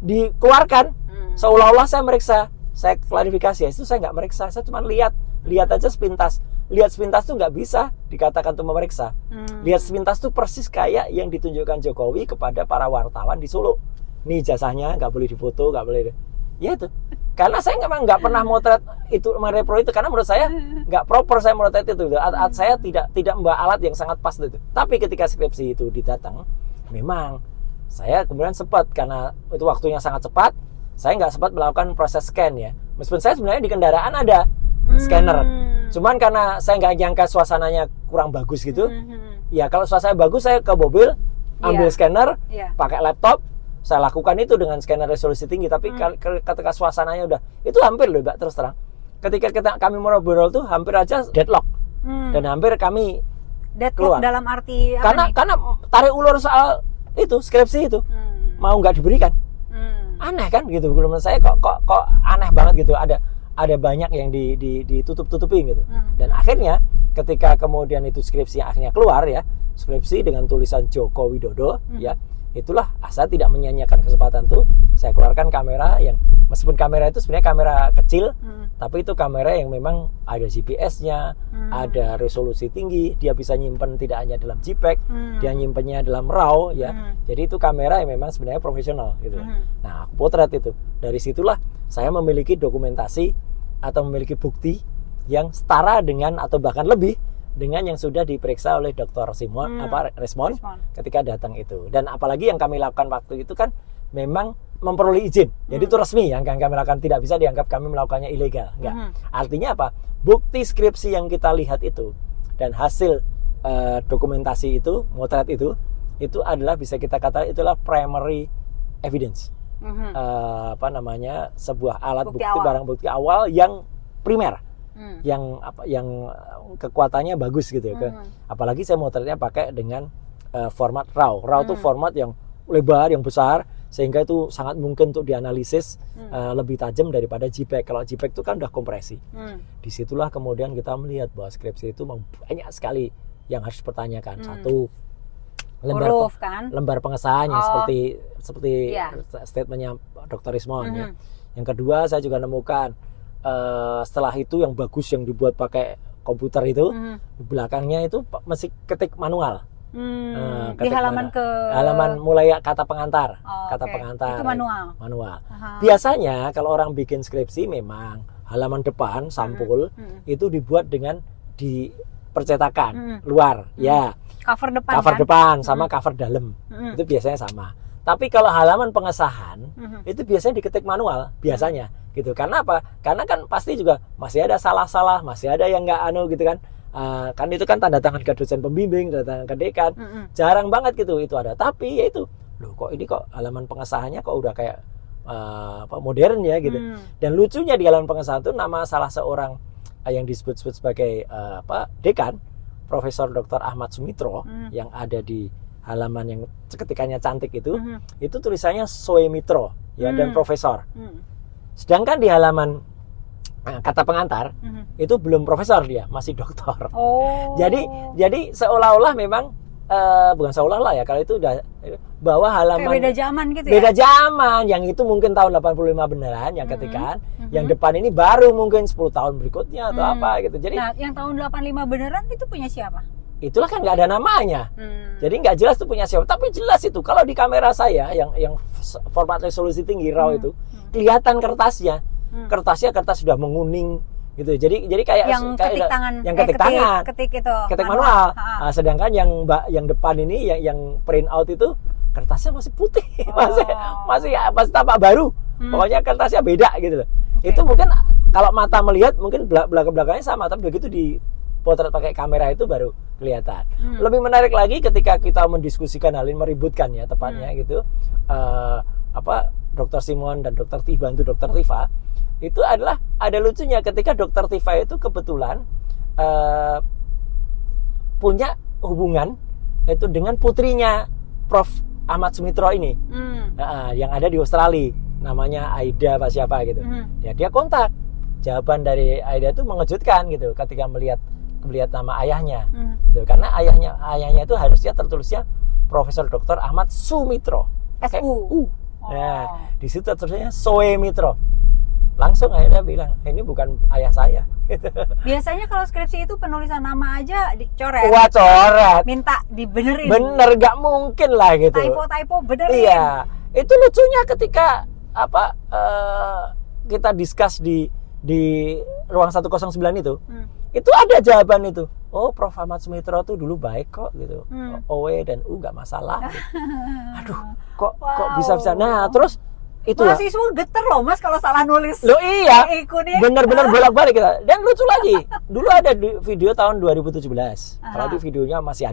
dikeluarkan seolah-olah saya meriksa. Saya klarifikasi ya, itu saya nggak meriksa, saya cuma lihat aja sepintas. Lihat sepintas tuh nggak bisa dikatakan itu memeriksa. Lihat sepintas tuh persis kayak yang ditunjukkan Jokowi kepada para wartawan di Solo. Nih ijazahnya nggak boleh difoto, nggak boleh. Ya itu. Karena saya memang nggak pernah motret itu, merepro itu, karena menurut saya nggak proper saya motret itu. Saya tidak membawa alat yang sangat pas itu. Tapi ketika skripsi itu didatang, memang saya kemudian sempat, karena itu waktunya sangat cepat, saya nggak sempat melakukan proses scan ya. Meskipun saya sebenarnya di kendaraan ada scanner, cuman karena saya nggak nyangka suasananya kurang bagus gitu. Ya kalau suasana bagus saya ke mobil, ambil scanner, pakai laptop. Saya lakukan itu dengan scanner resolusi tinggi, tapi ketika suasananya udah, itu hampir loh Mbak, terus terang. Ketika kami ngobrol tuh hampir aja deadlock. Dan hampir kami deadlock keluar. Dalam arti apa karena tarik ulur soal itu, skripsi itu. Mau nggak diberikan. Aneh kan gitu. Menurut saya kok aneh banget gitu. Ada banyak yang ditutup-tutupin gitu. Dan akhirnya ketika kemudian itu skripsi akhirnya keluar ya, skripsi dengan tulisan Joko Widodo ya. Itulah saya tidak menyia-nyiakan kesempatan tuh, saya keluarkan kamera yang meskipun kamera itu sebenarnya kamera kecil, tapi itu kamera yang memang ada GPS-nya, ada resolusi tinggi, dia bisa nyimpen tidak hanya dalam JPEG, dia nyimpennya dalam RAW ya. Jadi itu kamera yang memang sebenarnya profesional gitu. Nah, aku potret itu. Dari situlah saya memiliki dokumentasi atau memiliki bukti yang setara dengan atau bahkan lebih dengan yang sudah diperiksa oleh Dr. Simon Resmond ketika datang itu. Dan apalagi yang kami lakukan waktu itu kan memang memperoleh izin. Jadi itu resmi yang kami lakukan, tidak bisa dianggap kami melakukannya ilegal. Enggak. Artinya apa? Bukti skripsi yang kita lihat itu dan hasil dokumentasi itu, motret itu adalah bisa kita katakan itulah primary evidence. Sebuah alat bukti barang bukti awal yang primer. Yang kekuatannya bagus gitu ya. Apalagi saya motretnya pakai dengan format RAW. RAW itu format yang lebar, yang besar, sehingga itu sangat mungkin untuk dianalisis lebih tajam daripada JPEG. Kalau JPEG itu kan udah kompresi. Disitulah kemudian kita melihat bahwa skripsi itu banyak sekali yang harus dipertanyakan. Satu, lembar pengesahan yang seperti statementnya Dr. Resmond. Ya. Yang kedua, saya juga nemukan setelah itu yang bagus yang dibuat pakai komputer itu, di belakangnya itu masih ketik manual. Di halaman mulai kata pengantar, pengantar. Itu manual. Biasanya kalau orang bikin skripsi memang halaman depan sampul itu dibuat dengan di percetakan luar, ya. Cover depan sama cover dalam. Itu biasanya sama. Tapi kalau halaman pengesahan itu biasanya diketik manual, biasanya gitu. Karena apa? Karena kan pasti juga masih ada salah-salah, masih ada yang nggak gitu kan. Kan itu kan tanda tangan ke dosen pembimbing, tanda tangan ke dekan. Jarang banget gitu itu ada. Tapi ya itu, loh kok ini kok halaman pengesahannya kok udah kayak modern ya gitu. Dan lucunya di halaman pengesahan itu nama salah seorang yang disebut-sebut sebagai dekan, Profesor Dr. Ahmad Sumitro, yang ada di halaman yang ketikannya cantik itu tulisannya Soemitro ya, dan profesor. Sedangkan di halaman kata pengantar itu belum profesor, dia masih doktor. Jadi seolah-olah memang bukan seolah-olah ya, kalau itu udah bahwa halaman beda zaman gitu ya. Beda zaman, yang itu mungkin tahun 85 beneran yang ketikan, yang depan ini baru mungkin 10 tahun berikutnya atau apa gitu. Jadi yang tahun 85 beneran itu punya siapa? Itulah kan nggak ada namanya. Jadi nggak jelas itu punya siapa. Tapi jelas itu kalau di kamera saya yang format resolusi tinggi RAW itu kelihatan kertasnya. Kertas sudah menguning gitu. Jadi kayak ketik manual. Nah, sedangkan yang depan ini yang print out itu kertasnya masih putih. masih tampak baru. Pokoknya kertasnya beda gitu loh. Itu mungkin kalau mata melihat mungkin belakang-belakangnya sama, tapi begitu di potret pakai kamera itu baru kelihatan. Lebih menarik lagi ketika kita mendiskusikan hal ini, meributkan ya tepatnya gitu. Dr. Simon dan Dr. Tifa itu adalah ada lucunya ketika Dr. Tifa itu kebetulan punya hubungan itu dengan putrinya Prof. Ahmad Sumitro ini, yang ada di Australia, namanya Aida apa siapa gitu. Ya, dia kontak. Jawaban dari Aida itu mengejutkan gitu ketika melihat nama ayahnya, gitu. Karena ayahnya itu harusnya tertulisnya Profesor Dr. Ahmad Sumitro, pakai U. Nah, di situ tertulisnya Soemitro. Langsung Aida bilang, ini bukan ayah saya. Biasanya kalau skripsi itu penulisan nama aja dicoret. Wah, coret. Minta dibenerin. Bener, gak mungkin lah gitu. Typo benerin. Iya, itu lucunya ketika kita discuss di ruang 109 itu. Itu ada jawaban itu. Oh, Prof. Ahmad Sumitro tuh dulu baik kok gitu. OW dan U gak masalah. Gitu. Aduh, kok bisa. Nah, terus itu mahasiswa geter loh Mas kalau salah nulis. Loh iya. Bener-bener bolak-balik kita. Dan lucu lagi, dulu ada di video tahun 2017. Kalau di videonya masih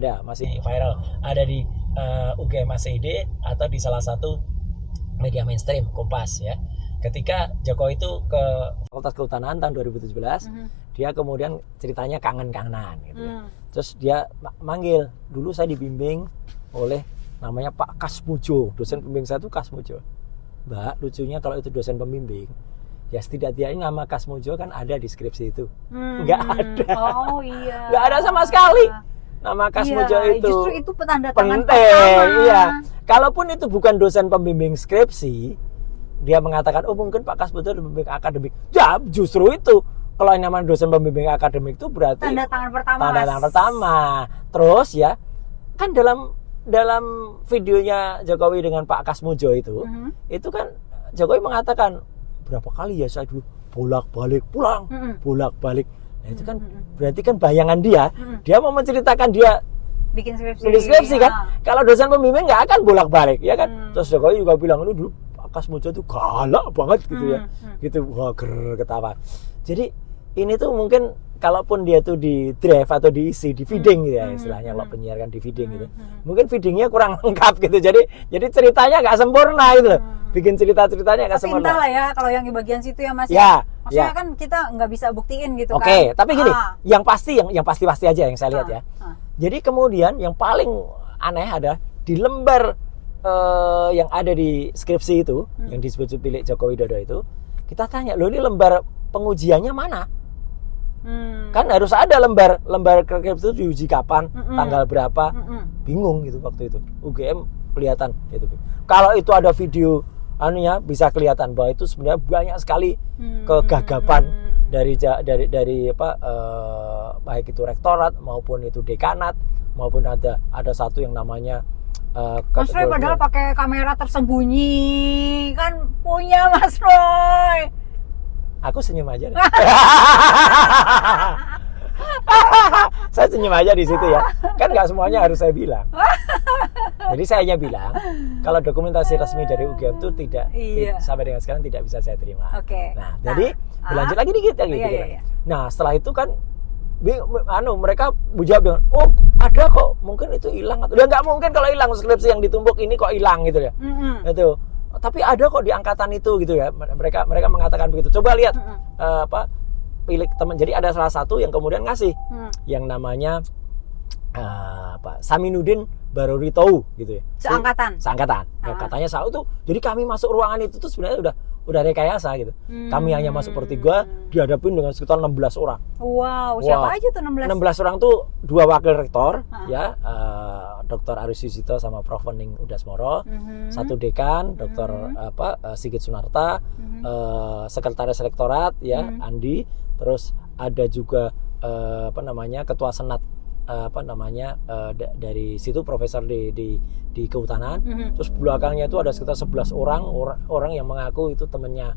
viral. Ada di UGM ACID atau di salah satu media mainstream Kompas ya. Ketika Jokowi itu ke Fakultas Kehutanan tahun 2017, dia kemudian ceritanya kangen-kangenan gitu ya. Terus dia manggil, dulu saya dibimbing oleh namanya Pak Kasmujo, dosen pembimbing saya itu Kasmujo. Mbak, lucunya kalau itu dosen pembimbing, ya setidaknya nama Kasmujo kan ada di skripsi itu. Nggak ada. Oh iya. Nggak ada sama sekali. Nama Kasmujo itu. Justru itu petanda tangan penting. Iya. Kalaupun itu bukan dosen pembimbing skripsi, dia mengatakan, oh mungkin Pak Kasmujo pembimbing akademik. Ya, justru itu. Kalau nama dosen pembimbing akademik itu berarti tanda tangan pertama. Terus ya, kan dalam videonya Jokowi dengan Pak Kasmujo itu kan Jokowi mengatakan berapa kali ya saya dulu bolak-balik pulang, bolak-balik Nah, itu kan berarti kan bayangan dia mau menceritakan dia bikin skripsi. Skripsi kan. Kalau dosen pembimbing nggak akan bolak-balik ya kan. Terus Jokowi juga bilang ini dulu Kas Mojo tuh galak banget gitu ya. Gitu wah ketawa. Jadi ini tuh mungkin kalaupun dia tuh di drive atau diisi di feeding gitu ya istilahnya kalau penyiar kan di feeding gitu. Mungkin feedingnya kurang lengkap gitu. Jadi ceritanya nggak sempurna gitu loh. Bikin ceritanya nggak sempurna. Entah lah ya kalau yang di bagian situ ya Mas. Ya. Maksudnya kan kita nggak bisa buktiin gitu kan. Oke, tapi gini, yang pasti aja yang saya lihat ya. Jadi kemudian yang paling aneh adalah di lembar yang ada di skripsi itu, yang disebut pilih Joko Widodo itu, kita tanya, loh ini lembar pengujiannya mana? Kan harus ada lembar skripsi itu diuji kapan, tanggal berapa, bingung gitu waktu itu. UGM kelihatan gitu. Kalau itu ada video bisa kelihatan bahwa itu sebenarnya banyak sekali kegagapan dari baik itu rektorat maupun itu dekanat maupun ada satu yang namanya Mas Roy padahal pakai kamera tersembunyi kan punya Mas Roy. Aku senyum aja. Saya senyum aja di situ ya. Kan nggak semuanya harus saya bilang. Jadi saya hanya bilang kalau dokumentasi resmi dari UGM itu tidak sampai dengan sekarang tidak bisa saya terima. Nah, jadi berlanjut lagi dikit. Nah, setelah itu kan mereka jawab bilang, oh ada kok, mungkin itu hilang atau udah nggak mungkin kalau hilang skripsi yang ditumpuk ini kok hilang gitu ya. Itu. Tapi ada kok di angkatan itu gitu ya. Mereka mengatakan begitu. Coba lihat pilih teman. Jadi ada salah satu yang kemudian ngasih yang namanya Saminuddin Baroritou gitu ya. Seangkatan. Nah, katanya saat itu jadi kami masuk ruangan itu tuh sebenarnya udah rekayasa gitu. Kami hanya masuk bertiga dihadapin dengan sekitar 16 orang. Wow, siapa aja tuh 16? 16 orang tuh 2 wakil rektor ya, Dr. Aris Yusito sama Prof. Wening Udasmoro, 1 dekan Dr. Sigit Sunarta, sekretaris rektorat ya, Andi, terus ada juga ketua senat dari situ profesor di kehutanan. Terus belakangnya itu ada sekitar 11 orang yang mengaku itu temannya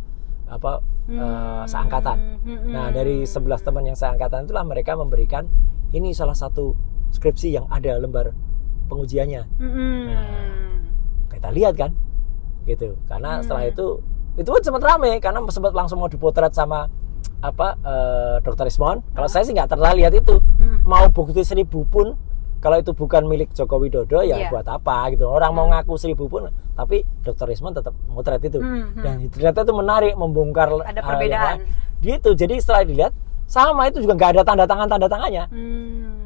seangkatan. Nah, dari 11 teman yang seangkatan itulah mereka memberikan ini salah satu skripsi yang ada lembar pengujiannya. Nah, kita lihat kan gitu. Karena setelah itu kan sempat rame karena sempat langsung mau dipotret sama Dr. Ismon. Kalau saya sih nggak terlalu lihat itu. Mau bukti 1000 pun kalau itu bukan milik Joko Widodo ya buat apa gitu. Orang mau ngaku 1000 pun tapi Dr. Ismon tetap motret itu. Dan ternyata itu menarik membongkar ada perbedaan. Gitu. Jadi setelah dilihat sama itu juga nggak ada tanda tangannya.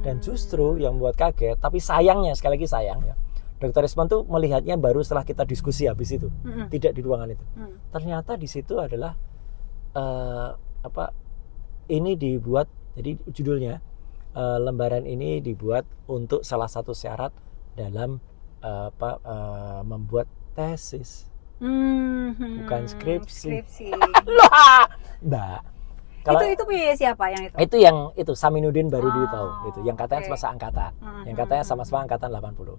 Dan justru yang buat kaget, tapi sayangnya sekali lagi sayang ya. Dr. Ismon tuh melihatnya baru setelah kita diskusi habis itu. Tidak di ruangan itu. Ternyata di situ adalah ini dibuat, jadi judulnya lembaran ini dibuat untuk salah satu syarat dalam membuat tesis, bukan skripsi. Mbak, kalau itu punya siapa yang itu? Itu yang itu Saminuddin Baroritou gitu, yang katanya sama angkatan, yang katanya sama-sama angkatan 80.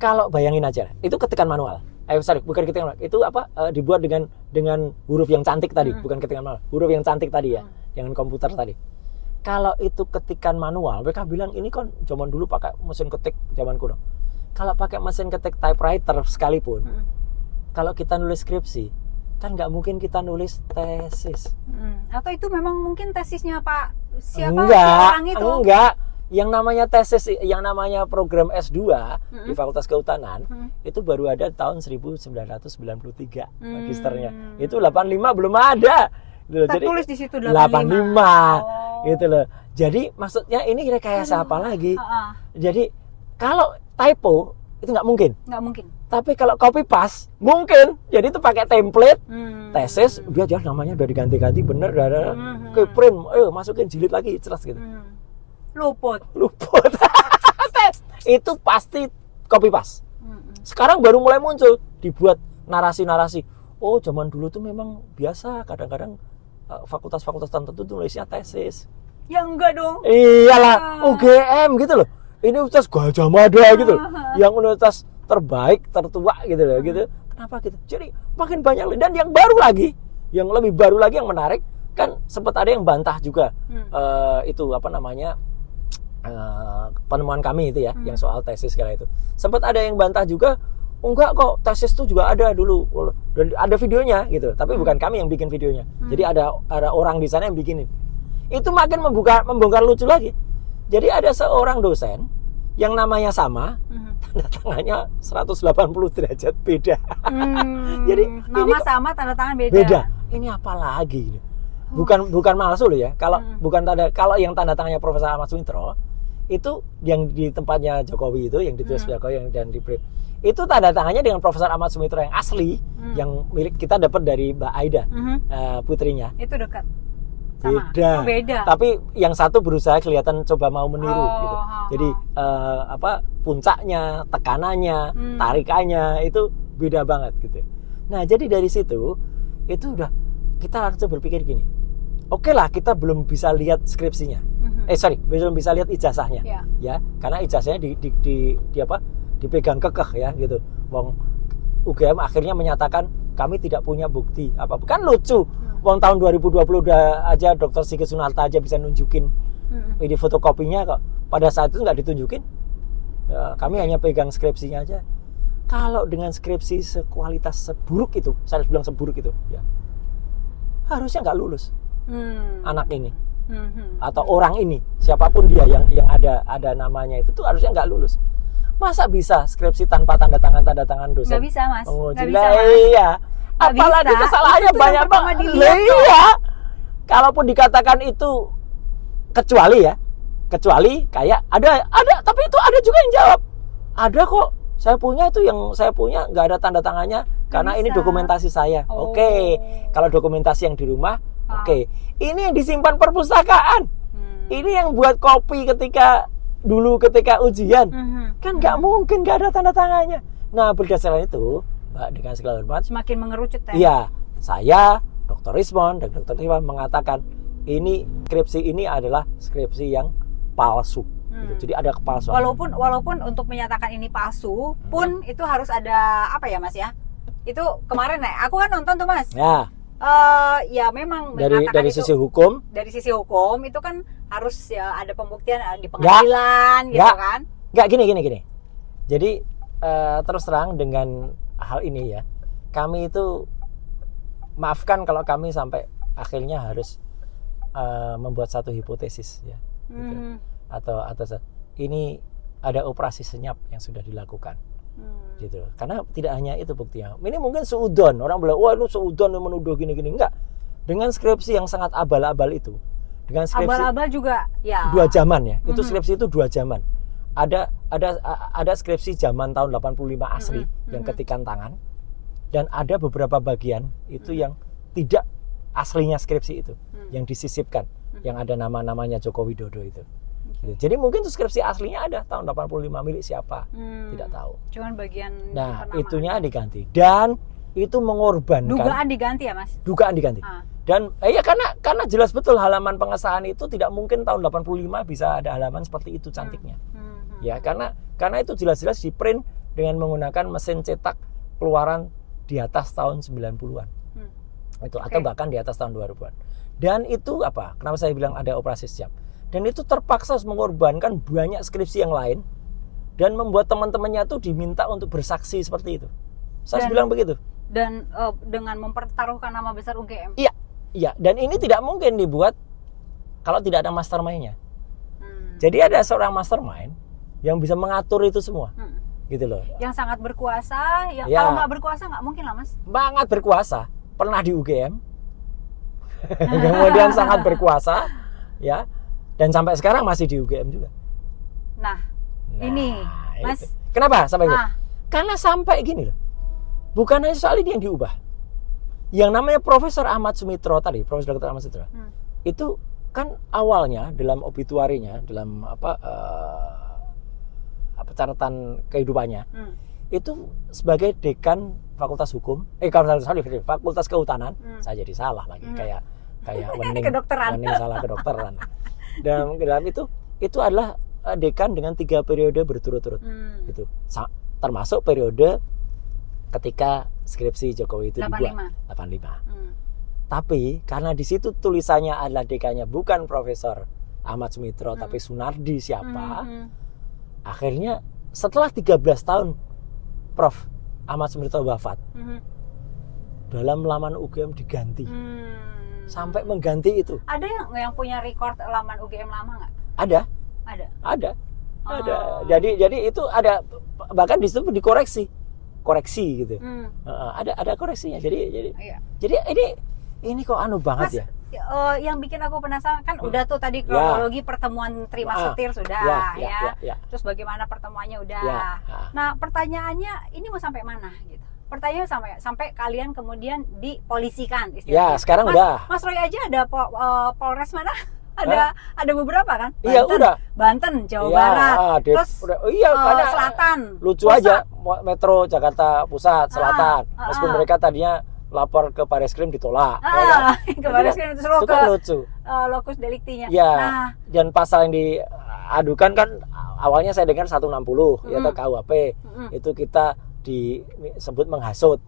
Kalau bayangin aja, itu ketikan manual. Bukan ketikan manual. Itu dibuat dengan huruf yang cantik tadi, bukan ketikan manual. Huruf yang cantik tadi ya, dengan komputer tadi. Kalau itu ketikan manual, mereka bilang ini kan zaman dulu pakai mesin ketik zaman kuno. Kalau pakai mesin ketik typewriter sekalipun, kalau kita nulis skripsi, kan nggak mungkin kita nulis tesis. Atau itu memang mungkin tesisnya Pak siapa orang itu? Enggak. Yang namanya tesis, yang namanya program S2 di Fakultas Kehutanan itu baru ada tahun 1993 magisternya. Itu 85 belum ada. Jadi tulis di situ 85 gitu loh. Jadi maksudnya ini rekayasa apa lagi? Jadi kalau typo itu nggak mungkin. Tapi kalau copy paste mungkin. Jadi itu pakai template tesis, udah aja namanya udah diganti-ganti bener, udah ke print, masukin jilid lagi, ceras gitu. Luput. Itu pasti copy paste. Sekarang baru mulai muncul dibuat narasi-narasi. Oh, zaman dulu tuh memang biasa kadang-kadang fakultas-fakultas tertentu tulisnya tesis. Ya enggak dong. Iyalah, UGM gitu loh. Ini universitas Gajah Mada gitu loh. Yang universitas terbaik, tertua gitu loh, gitu. Kenapa gitu? Jadi makin banyak dan yang baru lagi, yang lebih baru lagi yang menarik, kan sempat ada yang bantah juga itu apa namanya penemuan kami itu ya, yang soal tesis kala itu. Sempat ada yang bantah juga, enggak kok, tesis itu juga ada dulu, dan ada videonya gitu. Tapi bukan kami yang bikin videonya. Jadi ada orang di sana yang bikinin. Itu makin membongkar lucu lagi. Jadi ada seorang dosen yang namanya sama, tanda tangannya 180 derajat beda. Jadi nama sama, tanda tangan beda. Beda. Ini apa lagi? Bukan palsu loh ya. Kalau kalau yang tanda tangannya Profesor Ahmad Sumitro itu yang di tempatnya Jokowi itu, yang ditulis Jokowi dan di print, itu tanda tangannya dengan Profesor Ahmad Sumitro yang asli, yang milik kita dapat dari Mbak Aida, putrinya. Itu dekat. Sama. Beda. Oh, beda. Tapi yang satu berusaha kelihatan coba mau meniru gitu. Jadi puncaknya, tekanannya, tarikannya itu beda banget gitu. Nah, jadi dari situ itu udah kita langsung berpikir gini. Oke lah, kita belum bisa lihat skripsinya. Belum bisa lihat ijazahnya. Ya, karena ijazahnya dipegang kekeh ya gitu. Wong UGM akhirnya menyatakan kami tidak punya bukti apa. Kan lucu. Wong tahun 2020 udah aja Dr. Sigit Sunarta aja bisa nunjukin ini fotokopinya kok. Pada saat itu nggak ditunjukin. Ya, kami hanya pegang skripsinya aja. Kalau dengan skripsi sekualitas seburuk itu, saya bilang seburuk itu, ya harusnya nggak lulus anak ini atau orang ini, siapapun dia yang ada namanya itu tuh harusnya nggak lulus. Masa bisa skripsi tanpa tanda tangan dosen? Nggak bisa, Mas. Nggak bisa, Mas. Iya. Apalagi kesalahannya banyak banget. Iya. Kalaupun dikatakan itu kecuali kayak ada, tapi itu ada juga yang jawab. Ada kok. Saya punya itu, yang saya punya nggak ada tanda tangannya karena ini dokumentasi saya. Oke. Kalau dokumentasi yang di rumah, oke. Ini yang disimpan perpustakaan. Ini yang buat kopi ketika ujian. Kan nggak mungkin nggak ada tanda tangannya. Nah, berdasarkan itu, Mbak, dengan segala hormat, semakin mengerucut ya. Iya, saya, Dr. Rismon dan Dr. Tiwa mengatakan skripsi ini adalah skripsi yang palsu. Gitu. Jadi ada kepalsuan. Walaupun untuk menyatakan ini palsu pun itu harus ada apa ya, Mas ya? Itu kemarin aku kan nonton tuh, Mas. Ya. Ya memang dari sisi hukum. Dari sisi hukum itu kan harus ya ada pembuktian di pengadilan gitu kan. Enggak, gini. Jadi terus terang dengan hal ini ya, kami itu maafkan kalau kami sampai akhirnya harus membuat satu hipotesis ya. Gitu. Atau ini ada operasi senyap yang sudah dilakukan. Gitu. Karena tidak hanya itu buktinya. Ini mungkin seudon, orang bilang, wah itu seudon yang menuduh gini-gini. Enggak. Dengan skripsi yang sangat abal-abal itu. Dengan skripsi abal-abal juga ya. 2 zaman ya. Itu skripsi itu 2 zaman. Ada skripsi zaman tahun 85 asli yang ketikan tangan, dan ada beberapa bagian itu yang tidak aslinya skripsi itu, yang disisipkan, yang ada nama-namanya Joko Widodo itu. Gitu. Jadi mungkin itu skripsi aslinya ada tahun 85 milik siapa, tidak tahu. Cuman bagian itunya diganti, dan itu mengorbankan. Dugaan diganti ya, Mas? Dugaan diganti. Dan ya karena jelas betul halaman pengesahan itu tidak mungkin tahun 85 bisa ada halaman seperti itu cantiknya. Ya, karena itu jelas-jelas di print dengan menggunakan mesin cetak keluaran di atas tahun 90-an. Itu atau bahkan di atas tahun 2000-an. Dan itu apa? Kenapa saya bilang ada operasi siap? Dan itu terpaksa mengorbankan banyak skripsi yang lain dan membuat teman-temannya tuh diminta untuk bersaksi seperti itu. Saya bilang begitu. Dan dengan mempertaruhkan nama besar UGM. Iya, dan ini tidak mungkin dibuat kalau tidak ada mastermind-nya. Jadi ada seorang mastermind yang bisa mengatur itu semua. Gitu loh. Yang sangat berkuasa, kalau nggak berkuasa nggak mungkin lah, Mas. Sangat berkuasa, pernah di UGM. Kemudian sangat berkuasa, ya. Dan sampai sekarang masih di UGM juga. Nah ini, Mas. Itu. Kenapa sampai gitu? Karena sampai gini loh. Bukan hanya soal ini yang diubah. Yang namanya Profesor Ahmad Sumitro tadi, Profesor Dr. Ahmad Sumitro, itu kan awalnya dalam obituarinya, dalam catatan kehidupannya, itu sebagai dekan Fakultas Hukum, Fakultas Kehutanan, saya jadi salah lagi, kayak wening salah kedokteran. Dan dalam itu adalah dekan dengan 3 periode berturut-turut, gitu. Termasuk periode ketika skripsi Jokowi itu dibuat 85. Tapi karena di situ tulisannya adalah DK-nya bukan Profesor Ahmad Sumitro tapi Sunardi siapa, akhirnya setelah 13 tahun Prof Ahmad Sumitro wafat, dalam laman UGM diganti. Sampai mengganti itu. Ada yang punya record laman UGM lama nggak? Ada. Jadi itu ada, bahkan di situ koreksi gitu. Ada koreksinya. Jadi ini kok anu banget. Mas, ya. Yang bikin aku penasaran kan udah tuh tadi kronologi pertemuan Terima Setir sudah ya. Terus bagaimana pertemuannya udah. Nah, pertanyaannya ini mau sampai mana gitu. Pertanyaannya sampai kalian kemudian dipolisikan istilahnya. Ya, sekarang udah. Mas Roy aja ada Polres mana? Ada beberapa kan? Iya, udah. Banten, Jawa Barat. Terus karena Selatan. Lucu aja, Metro Jakarta Pusat, Selatan. Meskipun mereka tadinya lapor ke Bareskrim ditolak. Ke Bareskrim itu kan lucu. Lokus deliktinya. Ya, dan pasal yang diadukan kan awalnya saya dengar 160 ya KUHP. Itu kita disebut menghasut,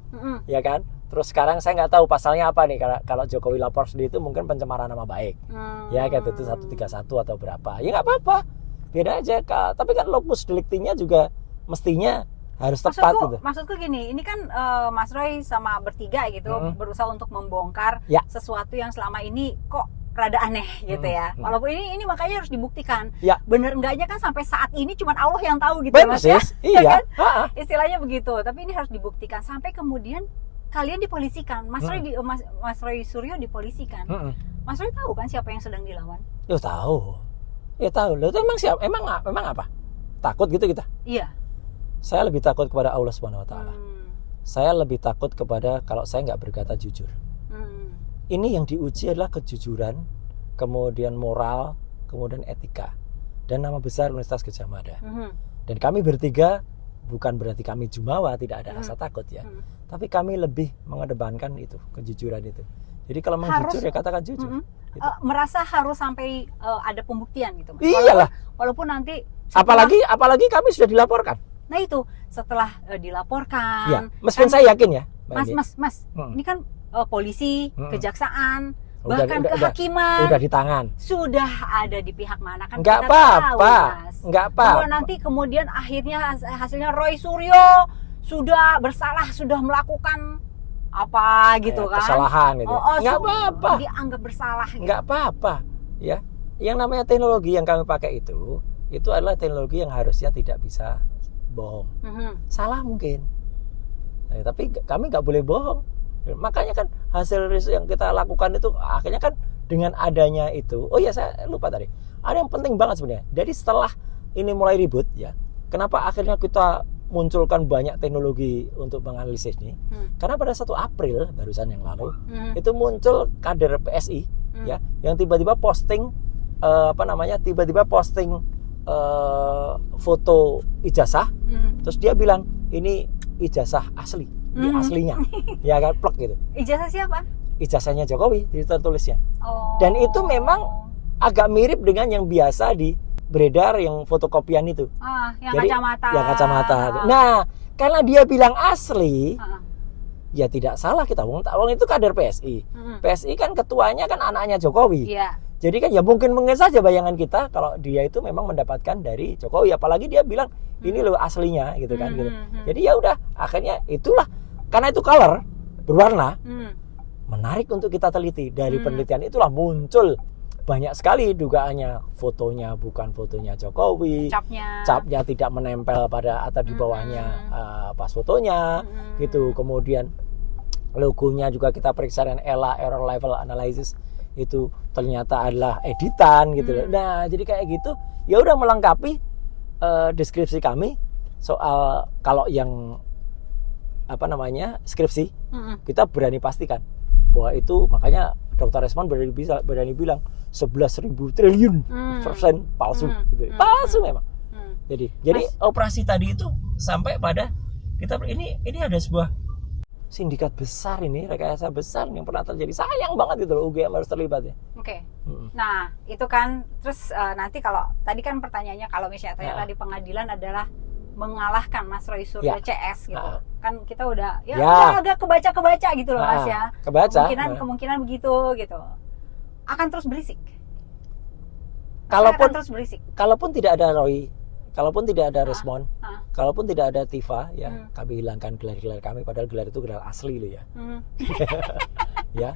ya kan? Terus sekarang saya nggak tahu pasalnya apa nih. Kalau Jokowi lapor sendiri itu mungkin pencemaran nama baik, ya kayak itu 131 atau berapa? Ya nggak apa-apa, beda aja. Tapi kan lokus deliktinya juga mestinya harus tepat gitu. Maksudku gini, ini kan Mas Roy sama bertiga gitu berusaha untuk membongkar sesuatu yang selama ini kok rada aneh gitu ya. Walaupun ini makanya harus dibuktikan. Bener enggaknya kan sampai saat ini cuma Allah yang tahu gitu Mas ya. Iya. Kan? Istilahnya begitu. Tapi ini harus dibuktikan sampai kemudian kalian dipolisikan. Mas Roy Suryo dipolisikan. Mas Roy tahu kan siapa yang sedang dilawan? Ya tahu. Loh, itu emang siapa? Emang apa? Takut gitu kita? Iya. Saya lebih takut kepada Allah Subhanahu wa taala. Saya lebih takut kepada kalau saya nggak berkata jujur. Ini yang diuji adalah kejujuran, kemudian moral, kemudian etika, dan nama besar Universitas Gadjah Mada. Dan kami bertiga bukan berarti kami jumawa, tidak ada rasa takut ya. Tapi kami lebih mengedepankan itu, kejujuran itu. Jadi kalau memang jujur ya katakan jujur. Gitu. Merasa harus sampai ada pembuktian gitu Mas. Iyalah. Walaupun nanti apalagi kami sudah dilaporkan. Nah itu setelah dilaporkan. Ya, meskipun kan, saya yakin ya. Mas, ini kan polisi, kejaksaan, bahkan kehakiman udah di tangan. Sudah ada di pihak mana kan? Nggak apa-apa. Kalau nanti kemudian akhirnya hasilnya Roy Suryo sudah bersalah, sudah melakukan apa gitu kan? Kesalahan gitu. Nggak apa-apa. Dianggap bersalah. Gitu. Nggak apa-apa. Ya, yang namanya teknologi yang kami pakai itu adalah teknologi yang harusnya tidak bisa bohong. Salah mungkin. Tapi kami nggak boleh bohong. Makanya kan hasil riset yang kita lakukan itu akhirnya kan dengan adanya itu. Oh ya, saya lupa tadi. Ada yang penting banget sebenarnya. Jadi setelah ini mulai ribut ya, kenapa akhirnya kita munculkan banyak teknologi untuk menganalisis ini? Karena pada 1 April barusan yang lalu itu muncul kader PSI ya, yang tiba-tiba posting tiba-tiba posting foto ijazah, terus dia bilang ini ijazah asli. Ini aslinya, ya kan, plek gitu. Ijazah siapa? Ijazahnya Jokowi, ditulisnya. Dan itu memang agak mirip dengan yang biasa beredar yang fotokopian itu. Yang kacamata. Yang kacamata. Nah, karena dia bilang asli, ya tidak salah kita. Wong itu kader PSI. PSI kan ketuanya kan anaknya Jokowi. Iya. Jadi kan ya mungkin saja bayangan kita kalau dia itu memang mendapatkan dari Jokowi. Apalagi dia bilang ini loh aslinya gitu kan. Gitu. Jadi ya udah, akhirnya itulah. Karena itu color, berwarna, menarik untuk kita teliti. Dari penelitian itulah muncul banyak sekali dugaannya. Fotonya bukan fotonya Jokowi, capnya tidak menempel pada atau di bawahnya pas fotonya, gitu. Kemudian logonya juga kita periksa dengan ELA, Error Level Analysis, itu ternyata adalah editan gitu loh. Nah jadi kayak gitu, ya udah melengkapi deskripsi kami soal kalau yang skripsi, kita berani pastikan bahwa itu, makanya Dr. Resman berani bilang 11.000 triliun persen palsu gitu. Palsu memang. Jadi operasi tadi itu sampai pada kita ini ada sebuah sindikat besar ini, rekayasa besar yang pernah terjadi. Sayang banget gitu loh UGM harus terlibat ya. Oke. Nah, itu kan terus nanti kalau tadi kan pertanyaannya kalau misalnya ternyata di pengadilan adalah mengalahkan Mas Roy Suryo Ya. CS gitu. Kan kita udah Ya. udah agak kebaca gitu loh Mas ya. Kebaca. Kemungkinan begitu gitu. Akan terus berisik. Kalaupun Akan terus berisik. kalaupun tidak ada Roy, kalaupun tidak ada respon, Ah. kalaupun tidak ada Tifa ya, Hmm. kami hilangkan gelar-gelar kami padahal gelar itu gelar asli loh ya. Hmm. Ya,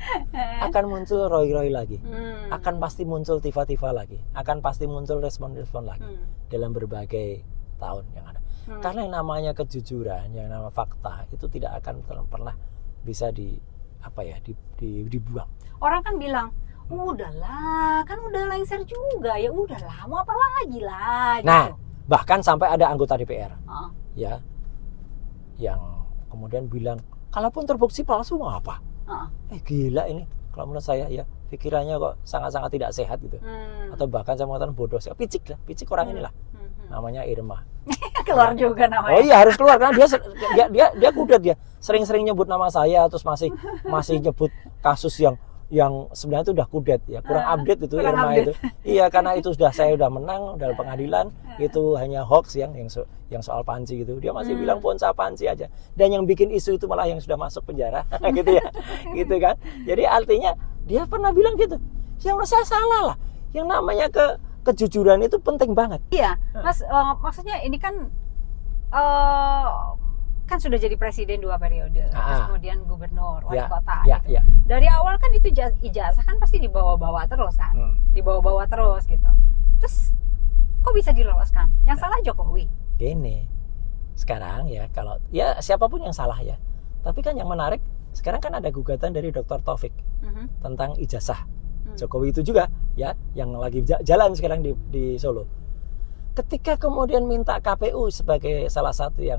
akan muncul Roy lagi. Hmm. Akan pasti muncul Tifa lagi. Akan pasti muncul respon lagi Hmm. dalam berbagai tahun yang ada. Hmm. Karena yang namanya kejujuran, yang namanya fakta itu tidak akan pernah bisa dibuang. Orang kan bilang, udahlah, kan udah lengser juga, ya udahlah, mau apa lagi lah. Nah, gitu. bahkan sampai ada anggota DPR Oh. ya yang kemudian bilang, kalaupun terbukti palsu mau apa? Oh. Gila ini. Kalau menurut saya ya pikirannya kok sangat-sangat tidak sehat gitu. Atau bahkan saya mengatakan bodoh. Picik orang inilah. Namanya Irma. Keluar juga namanya. Oh iya harus keluar karena dia kudet dia. Sering-sering nyebut nama saya terus masih nyebut kasus yang sebenarnya itu udah kudet ya, kurang update itu kurang Irma update. itu. Iya karena itu saya udah menang dalam pengadilan, itu hanya hoax yang soal Panji gitu. Dia masih bilang Ponsa Panji aja. Dan yang bikin isu itu malah yang sudah masuk penjara gitu ya. Gitu kan. Jadi artinya dia pernah bilang gitu. Yang menurut saya salah lah. Yang namanya kejujuran itu penting banget. Iya, Mas, maksudnya ini kan kan sudah jadi presiden 2 periode, terus kemudian gubernur, wali kota gitu. Ya. Dari awal kan itu ijazah kan pasti dibawa-bawa terus kan, dibawa-bawa terus gitu. Terus kok bisa diloloskan? Yang salah Jokowi. Gini, sekarang ya kalau ya siapapun yang salah ya. Tapi kan yang menarik sekarang kan ada gugatan dari Dr. Taufik tentang ijazah. Jokowi itu juga ya yang lagi jalan sekarang di Solo. Ketika kemudian minta KPU sebagai salah satu yang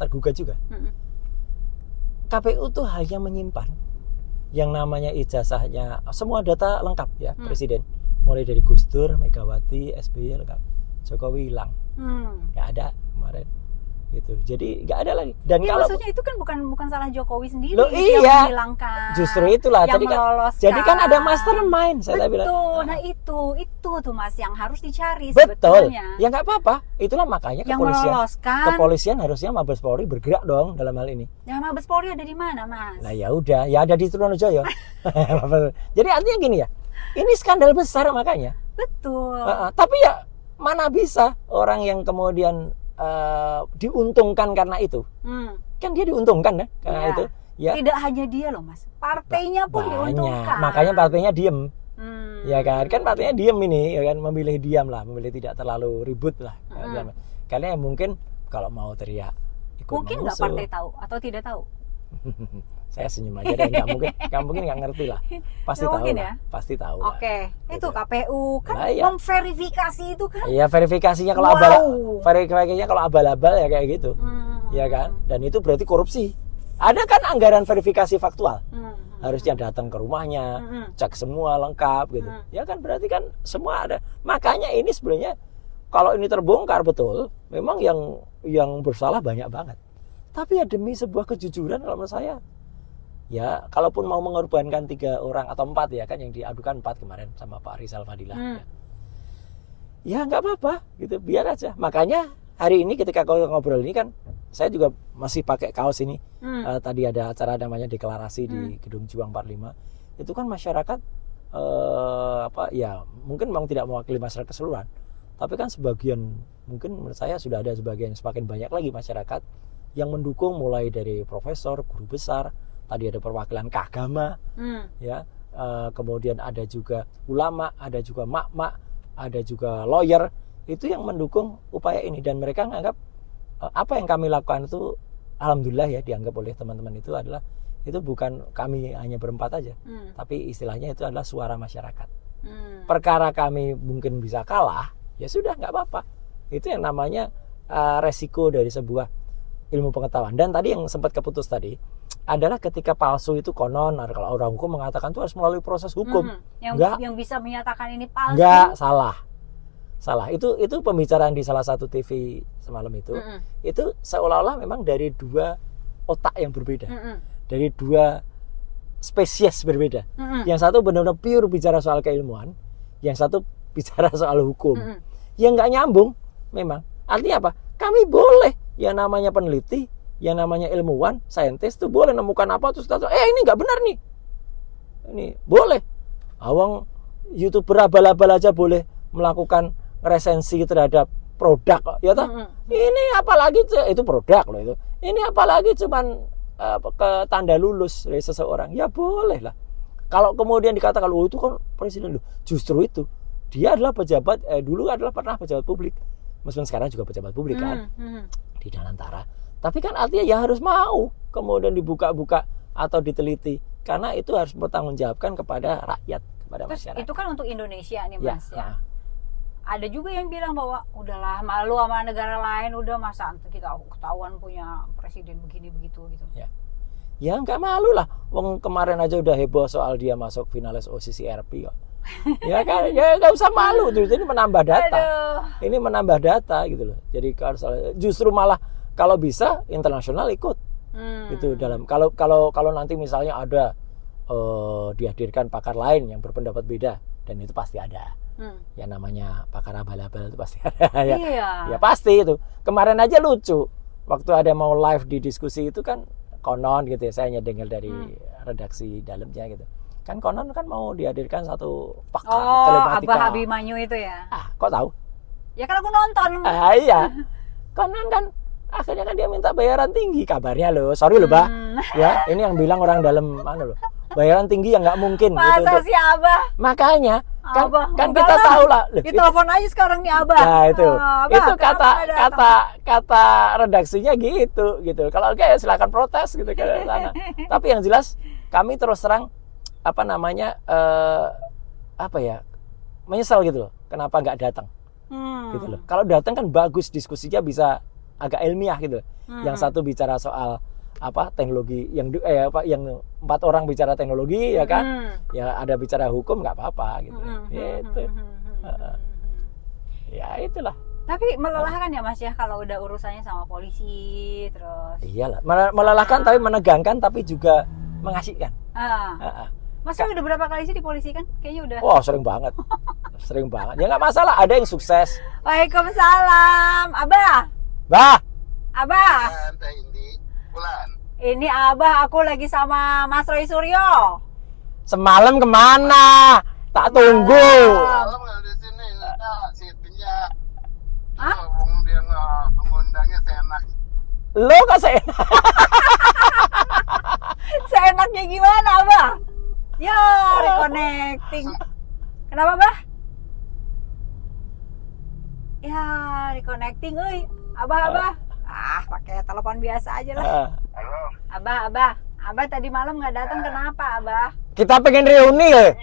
tergugat juga. KPU tuh hanya menyimpan yang namanya ijazahnya, semua data lengkap ya presiden. Mulai dari Gus Dur, Megawati, SBY lengkap. Jokowi hilang. Nggak ada kemarin. Gitu. Jadi nggak ada lagi. Dan ya, kalau maksudnya itu kan bukan salah Jokowi sendiri loh, yang iya. menghilangkan. Justru itulah yang jadi kan ada mastermind saya bilang. Betul. Nah, itu tuh Mas yang harus dicari Betul. sebetulnya. Ya nggak apa-apa. Itulah makanya yang kepolisian harusnya Mabes Polri bergerak dong dalam hal ini. Ya Mabes Polri ada di mana, Mas? Nah, ya udah, ya ada di Trunojoyo. Jadi artinya gini ya. Ini skandal besar makanya. Betul. Tapi ya mana bisa orang yang kemudian diuntungkan karena itu. Kan dia diuntungkan ya karena itu. Ya. Tidak hanya dia loh Mas, partainya pun diuntungkan. Makanya partainya diem. Ya kan partainya diem ini, ya kan memilih diam lah, memilih tidak terlalu ribut lah. Karena mungkin kalau mau teriak ikut mungkin nggak partai tahu atau tidak tahu. Saya senyum aja deh, nggak mungkin nggak ngerti lah, pasti tahu lah, ya? Pasti tahu. Oke, itu KPU kan ya. memverifikasi itu kan? Iya verifikasinya kalau verifikasinya kalau abal-abal ya kayak gitu, ya kan? Dan itu berarti korupsi. Ada kan anggaran verifikasi faktual, harusnya datang ke rumahnya, cek semua lengkap gitu, ya kan? Berarti kan semua ada. Makanya ini sebenarnya kalau ini terbongkar betul, memang yang bersalah banyak banget. Tapi ya demi sebuah kejujuran kalau menurut saya. Ya, kalaupun mau mengorbankan 3 orang atau 4 ya kan yang diadukan 4 kemarin sama Pak Rizal Fadilah. Ya nggak apa-apa gitu, biar aja. Makanya hari ini ketika kau ngobrol ini kan, saya juga masih pakai kaos ini. Tadi ada acara namanya deklarasi di Gedung Juang 45. Itu kan masyarakat ya mungkin memang tidak mewakili masyarakat keseluruhan. Tapi kan sebagian mungkin menurut saya sudah ada sebagian semakin banyak lagi masyarakat yang mendukung mulai dari profesor, guru besar. Tadi ada perwakilan keagama, ya, kemudian ada juga ulama, ada juga mak-mak, ada juga lawyer, itu yang mendukung upaya ini dan mereka menganggap apa yang kami lakukan itu, alhamdulillah ya dianggap oleh teman-teman itu adalah itu bukan kami hanya berempat aja, tapi istilahnya itu adalah suara masyarakat. Perkara kami mungkin bisa kalah, ya sudah nggak apa-apa. Itu yang namanya resiko dari sebuah ilmu pengetahuan. Dan tadi yang sempat keputus tadi adalah ketika palsu itu konon, kalau orang hukum mengatakan itu harus melalui proses hukum. Yang bisa menyatakan ini palsu. Enggak, salah. Itu pembicaraan di salah satu TV semalam itu. Itu seolah-olah memang dari 2 otak yang berbeda. Dari 2 spesies berbeda. Yang satu benar-benar pure bicara soal keilmuan, yang satu bicara soal hukum. Yang nggak nyambung memang. Artinya apa? kami boleh, yang namanya peneliti, yang namanya ilmuwan, saintis tuh boleh nemukan apa terus ini nggak benar nih. Ini boleh. Awang YouTuber abal-abal aja boleh melakukan resensi terhadap produk kok, ya toh? Ini apalagi itu produk loh itu. Ini apalagi cuman ke tanda lulus dari seseorang. Ya boleh lah. Kalau kemudian dikatakan itu kan presiden loh. Justru itu dia adalah pejabat dulu adalah pernah pejabat publik. Meskipun sekarang juga pejabat publik kan di Danantara. Tapi kan artinya ya harus mau kemudian dibuka-buka atau diteliti karena itu harus bertanggungjawabkan kepada rakyat, kepada masyarakat. Itu kan untuk Indonesia nih Mas ya. Ada juga yang bilang bahwa udahlah malu sama negara lain, udah masa kita ketahuan punya presiden begini begitu gitu. Ya nggak malu lah. Wong kemarin aja udah heboh soal dia masuk finalis OCCRP kok. Ya kan, ya nggak usah malu tuh. Ini menambah data. Ini menambah data gitu loh. Jadi justru malah kalau bisa internasional ikut. Gitu dalam kalau nanti misalnya ada dihadirkan pakar lain yang berpendapat beda dan itu pasti ada. Ya namanya pakar abal-abal itu pasti ada ya. Ya pasti itu. Kemarin aja lucu. Waktu ada mau live di diskusi itu kan konon gitu ya, saya dengar dari redaksi dalamnya gitu. Kan konon kan mau dihadirkan satu pakar telematika. Abah Abimanyu itu ya. Kok tahu? Ya kan aku nonton. Iya. Konon kan akhirnya kan dia minta bayaran tinggi kabarnya loh. Sorry loh, Mbak. Ya, ini yang bilang orang dalam mana loh. Bayaran tinggi yang nggak mungkin masa gitu. Si Abah? Makanya kan Abah, kan kita tahu lah. Ditelepon aja sekarang nih Abah. Nah, itu. Abah, itu kata redaksinya gitu. Kalau enggak ya silakan protes gitu ke sana. Tapi yang jelas kami terus terang menyesal gitu loh. Kenapa nggak datang? Gitu loh. Kalau datang kan bagus, diskusinya bisa agak ilmiah gitu. Yang satu bicara soal teknologi yang 4 orang bicara teknologi ya kan, ya ada bicara hukum nggak apa-apa gitu. Gitu. Ya itulah. Tapi melelahkan ya Mas ya kalau udah urusannya sama polisi terus. Iyalah, melelahkan tapi menegangkan tapi juga mengasihkan. Mas udah berapa kali sih di polisi kan? Kayaknya udah. Wah, sering banget. Sering banget. Ya nggak masalah, ada yang sukses. Waalaikumsalam. Abah. Bah. Abah. Ini Abah, aku lagi sama Mas Roy Suryo. Semalam kemana? Tak tunggu. Malam nggak di sini, Sitinya. Hah? Dia mengundangnya seenak. Lo kok seenak? Seenaknya gimana Abah? Ya, reconnecting. Kenapa Bah? Ya, reconnecting, euy. Abah. Pakai telepon biasa aja lah. Halo. Abah tadi malam nggak datang kenapa, Abah? Kita pengen reuni loh.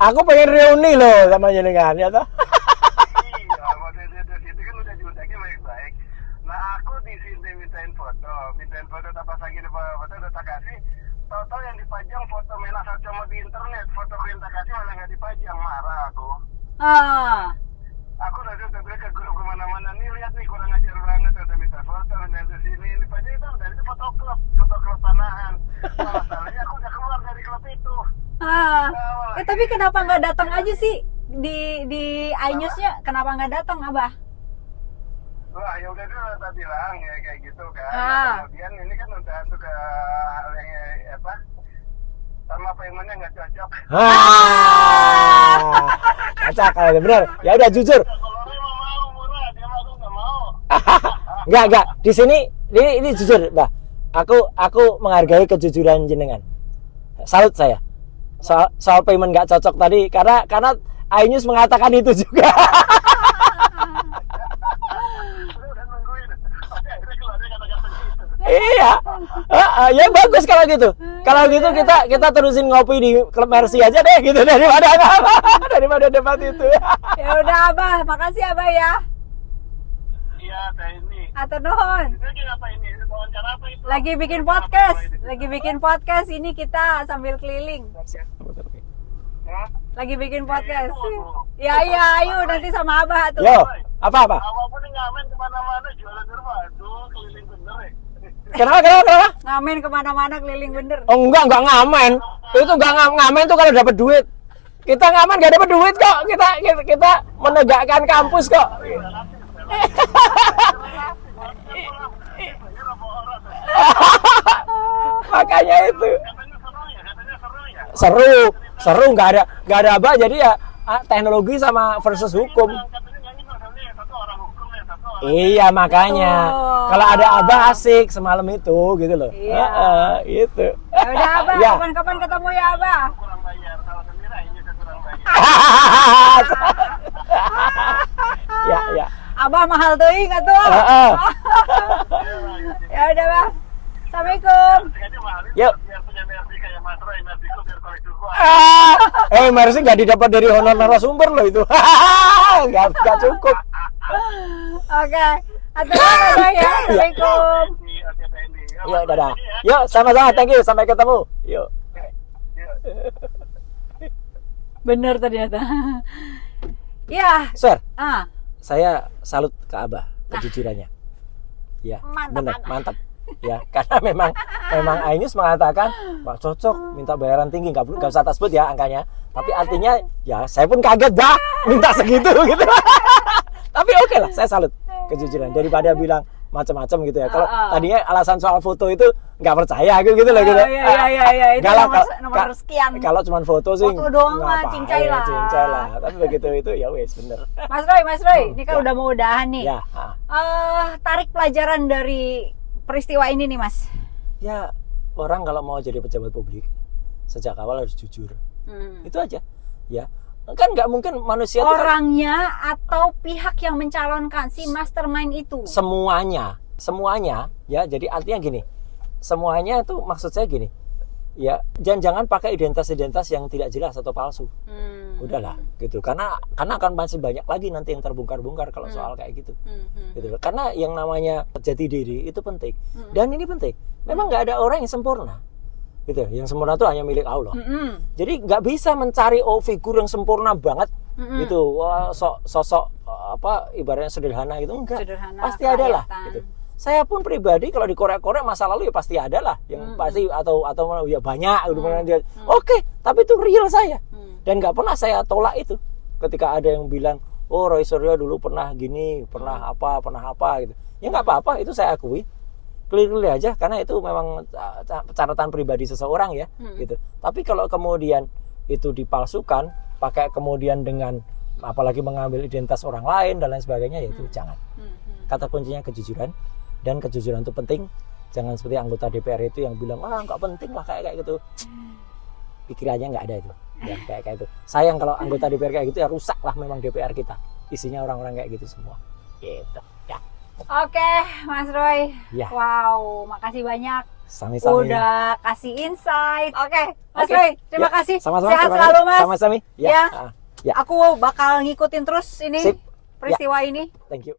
Aku pengen reuni loh sama jenengan ya toh. Iya, waktu itu kan udah diundangnya baik-baik. Nah, aku di sini mintain foto apa lagi foto udah tak kasih. Tahu-tahu yang dipajang foto Menak Satyomo di internet, foto yang tak kasih malah nggak dipajang, marah aku. Aku udah bilang ke grup kemana-mana nih, lihat nih kurang ajar banget, udah minta foto dan di sini ini pajak itu dari itu foto klub panahan. Masalahnya aku udah keluar dari klub itu. Tapi kenapa nggak datang aja sih di iNews-nya? Kenapa nggak datang, Abah? Wah, ya udah dulu tadi bilang ya kayak gitu kan. Nah, kemudian ini kan udah untuk ke hal yang sama paymentnya nggak cocok. Kacak kalau benar. Ya udah jujur. Kalau dia mau murah, dia mau nggak mau. Enggak. Di sini ini jujur, Mbak. Aku menghargai kejujuran jenengan. Salut saya. Soal payment nggak cocok tadi karena iNews mengatakan itu juga. Iya, ya bagus kalau gitu. Kalau gitu kita terusin ngopi di Klub Mercy aja deh gitu daripada debat itu. Ya udah Abah, makasih Abah ya. Iya, ini. Atur nuhun. Lagi apa ini? Wawancara apa itu? Lagi bikin podcast ini kita sambil keliling. Lagi bikin podcast. Ya, ayo nanti sama Abah tuh. Yo, apa? Awal pun ngamen kemana-mana jualan rumah, aduh keliling bener ya. Kenapa? Ngamen kemana-mana keliling bener. Oh enggak ngamen. Itu enggak ngamen tuh kalau dapat duit. Kita ngamen enggak dapat duit kok. Kita menegakkan kampus kok. Makanya itu Katanya seru ya. seru nggak ada Abah, jadi ya teknologi sama versus hukum. Katanya nyanyi masalahnya yang satu orang hukum, yang satu orang. Iya, makanya Betul. kalau ada Abah asik semalam itu gitu loh. Iya. Itu. Ya udah Abah, Ya. kapan-kapan ketemu ya Abah. Kurang bayar, salah sendiri ini saya kurang bayar. Ya. Abah mahal teuing atuh. Heeh. Ya udah Bang. Assalamualaikum. Harganya mahal itu Yuk. biar punya Mercy kayak Mas Roy, Mercyku biar koleksi gua. Mercy nggak didapat dari honor narasumber loh itu. Nggak cukup. Oke. Atur Abah ya. Assalamualaikum. Oke, Benny. Yuk, dadah. Yuk, sama-sama. Thank you. Sampai ketemu. Yuk. Bener ternyata. Ya. Sir, Ah. saya salut ke Abah kejujurannya. Ya, benar, mantap. Ya, karena memang Ainus mengatakan, Pak cocok, minta bayaran tinggi, nggak usah tersebut ya angkanya. Tapi artinya, ya saya pun kaget dah, minta segitu gitu. Tapi oke lah, saya salut kejujuran daripada bilang macam-macam gitu ya. Kalau tadinya alasan soal foto itu nggak percaya gitu loh gitu. Iya. Itu Nggak lah, nomor sekian. Kalau cuma foto sih, Foto doang mah, ngapain, cincai lah. cincai lah. Tapi begitu itu ya wes bener. Mas Roy, ini kan Ya. udah mau udahan nih. Ya, Tarik pelajaran dari peristiwa ini nih Mas. ya orang kalau mau jadi pejabat publik sejak awal harus jujur. Itu aja. Ya, kan nggak mungkin manusia itu kan Orangnya atau pihak yang mencalonkan si mastermind itu. semuanya ya. Jadi artinya gini, semuanya itu maksud saya gini. Ya, jangan pakai identitas yang tidak jelas atau palsu. Udahlah gitu. Karena akan masih banyak lagi nanti yang terbongkar-bongkar kalau soal kayak gitu. Gitu. Karena yang namanya jati diri itu penting. Dan ini penting. Memang nggak ada orang yang sempurna. Gitu. Yang sempurna itu hanya milik Allah. Jadi nggak bisa mencari figur yang sempurna banget gitu. Wah, sosok apa ibaratnya sederhana gitu enggak. Sederhana, Pasti ada lah kelihatan. gitu. Saya pun pribadi kalau dikorek-korek masa lalu ya pasti ada lah yang pasti atau ya banyak gitu. Oke, tapi itu real saya. Dan nggak pernah saya tolak itu. Ketika ada yang bilang, "Oh, Roy Suryo dulu pernah gini, pernah apa gitu." Ya nggak apa-apa, itu saya akui. Clear aja karena itu memang catatan pribadi seseorang ya gitu. Tapi kalau kemudian itu dipalsukan, pakai kemudian dengan apalagi mengambil identitas orang lain dan lain sebagainya, ya itu jangan. Kata kuncinya kejujuran, dan kejujuran itu penting. Jangan seperti anggota DPR itu yang bilang nggak penting lah kayak gitu. Pikirannya nggak ada itu ya, kayak itu. Sayang kalau anggota DPR kayak gitu, ya rusak lah memang DPR kita, isinya orang-orang kayak gitu semua gitu ya. Oke, Mas Roy. Ya. Wow, makasih banyak. Sami-sami. Udah kasih insight. Oke, Mas Oke. Roy, terima Ya, kasih. sama-sama, Sehat terima selalu, kasih. Mas. Sama-sami. Ya. Ya. Aku bakal ngikutin terus ini Sip. peristiwa ini. Thank you.